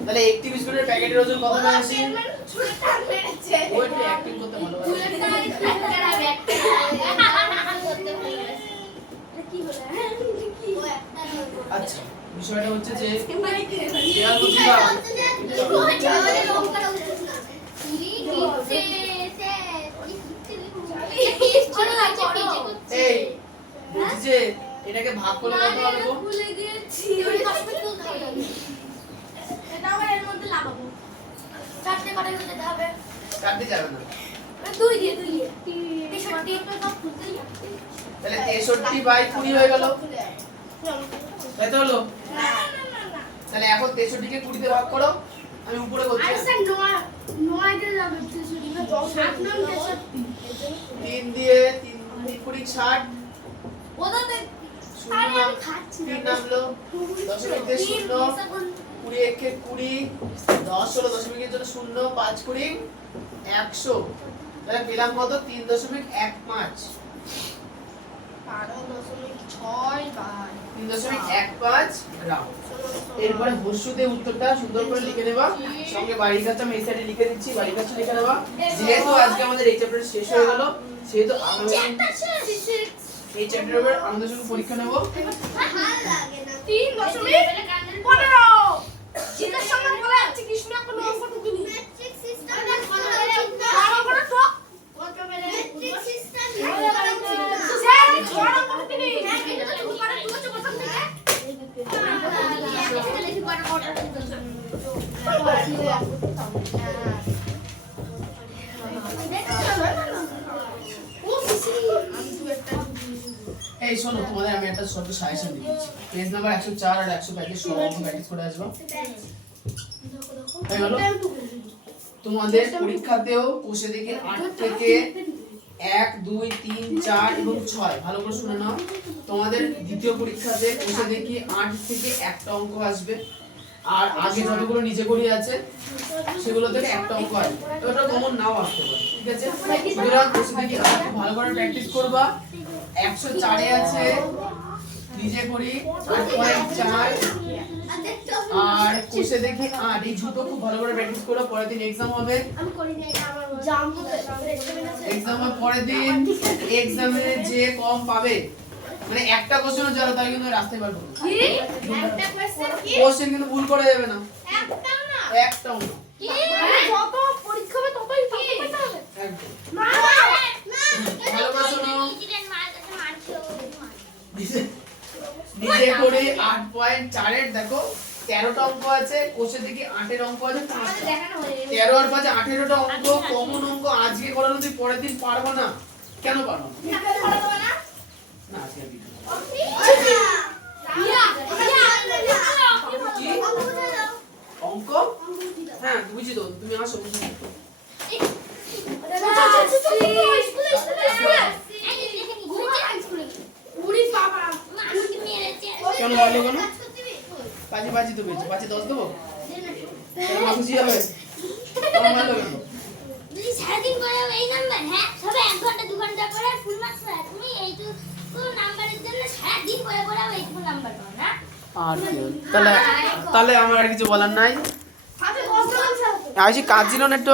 তাহলে একটি বিস্কুটের প্যাকেটের ওজন কত আয়ুষী? ওই একটু অ্যাক্টিং করতে ভালো লাগে। আচ্ছা, বিষয়টা হচ্ছে যে দেয়াল এই বলছি যে এটাকে ভাগ করলে কত হবে গো? এটা আবার এর মধ্যে লাগাবো 4টে করে দিতে হবে। 4টে যাবে না, 2 দিয়ে 63 একটা সব খুলতে যাচ্ছে। তাহলে 63/20 হয়ে গেল, তাই তো হলো? তাহলে এখন 63কে 20 দিয়ে ভাগ করো, আমি উপরে করছি। আচ্ছা 9 দিয়ে যাবে 7 9 3 দিয়ে 3 20 60 ওদাতে আরে আমি খাচ্ছি না। 3 নামলো, দশমিকে 0, 20 একে 20, 10 হলো দশমিকের জন্য 0, 5 20 100। তাহলে পেলাম কত? 3.15, 3.15 গ্রাম। এরপরে হস্যতে উত্তরটা সুন্দর করে লিখে নেবা, সঙ্গে বাড়ির কাছে আমি এই সাইডে লিখে দিচ্ছি, বাড়ির কাছে লিখে নেবা। যেহেতু আজকে আমাদের এই চ্যাপ্টার শেষ হয়ে গেল, সেহেতু আগামী এই চ্যাপ্টারের উপর আমাদের সঙ্গে পরীক্ষা নেব। 3.15 জিজ্ঞাসা সঙ্গে বলা যাচ্ছে কৃষ্ণ একটা নম্বর টুকুনি ম্যাট্রিক সিস্টেম এই শোনো, তোমাদের আমি একটা ছোট সাজেশন দিচ্ছি। পেজ নাম্বার 104 আর 105 সব অঙ্ক প্র্যাকটিস করে আসবো। হয়ে গেল? তোমাদের পরীক্ষাতেও কোষে দেখে 8 থেকে 1 2 3 4 এবং 6 ভালো করে শুনে নাও। তোমাদের দ্বিতীয় পরীক্ষাতে কোষে দেখি 8 থেকে একটা অঙ্ক আসবে, আর আগে যতগুলো নিচে করি আছে সেগুলো থেকে একটা অঙ্ক আসবে। ওটা কমন নাও আসতে পারে, ঠিক আছে? সুতরাং কোষে দেখি 8 ভালো করে প্র্যাকটিস করবা। 104 এ আছে নিজে করি 8.4 আর কোষে দেখি 8। এই দুটো খুব ভালো করে প্র্যাকটিস করো, পরের দিন এক্সাম হবে। আমি করি না, এটা আমার জাম হবে এক্সামের পরের দিন এক্সামে যে কম পাবে, মানে একটা কোশ্চেনও যারা তাই কিন্তু রাস্তায় বার করবে। কি একটা কোশ্চেন কি কোশ্চেন কিন্তু ভুল করে যাবে না, একটাও না একটাও না। কি যত পরীক্ষা হবে ততই পেতে হবে একদম না ভালো করে শোনো। ইনসিডেন্ট মার কাছে মারছো নিজে করে 8.4 এর দেখো 13টা অঙ্ক আছে, কোষে দেখি 8 এর অঙ্ক আছে 5টা। দেখানো হয়ে 13 আর 5 18টা অঙ্ক, কমন অঙ্ক আজকে করানো তুই পরের দিন পারবো না। কেন পারবো না? না আজকে আর কিছু না। অঙ্ক হ্যাঁ বুঝি তো, তুমি আসো বুঝি। কেন মারলো কেন? পাঁচে পাঁচই তো পেয়েছি, 5-এ 10 দেবো? কেন মা খুশি হবে? কেন মারলো কেন? সারাদিন করে এই নাম্বার, হ্যাঁ সবে 1 ঘন্টা 2 ঘন্টা করে ফুল মার্কস পায়। তুমি এইটুকু নাম্বারের জন্য সারাদিন করে এইটুকু নাম্বার পাও না? আর কি তাহলে তাহলে আমার আর কিছু বলার নাই। আজ কাজ ছিল না একটু।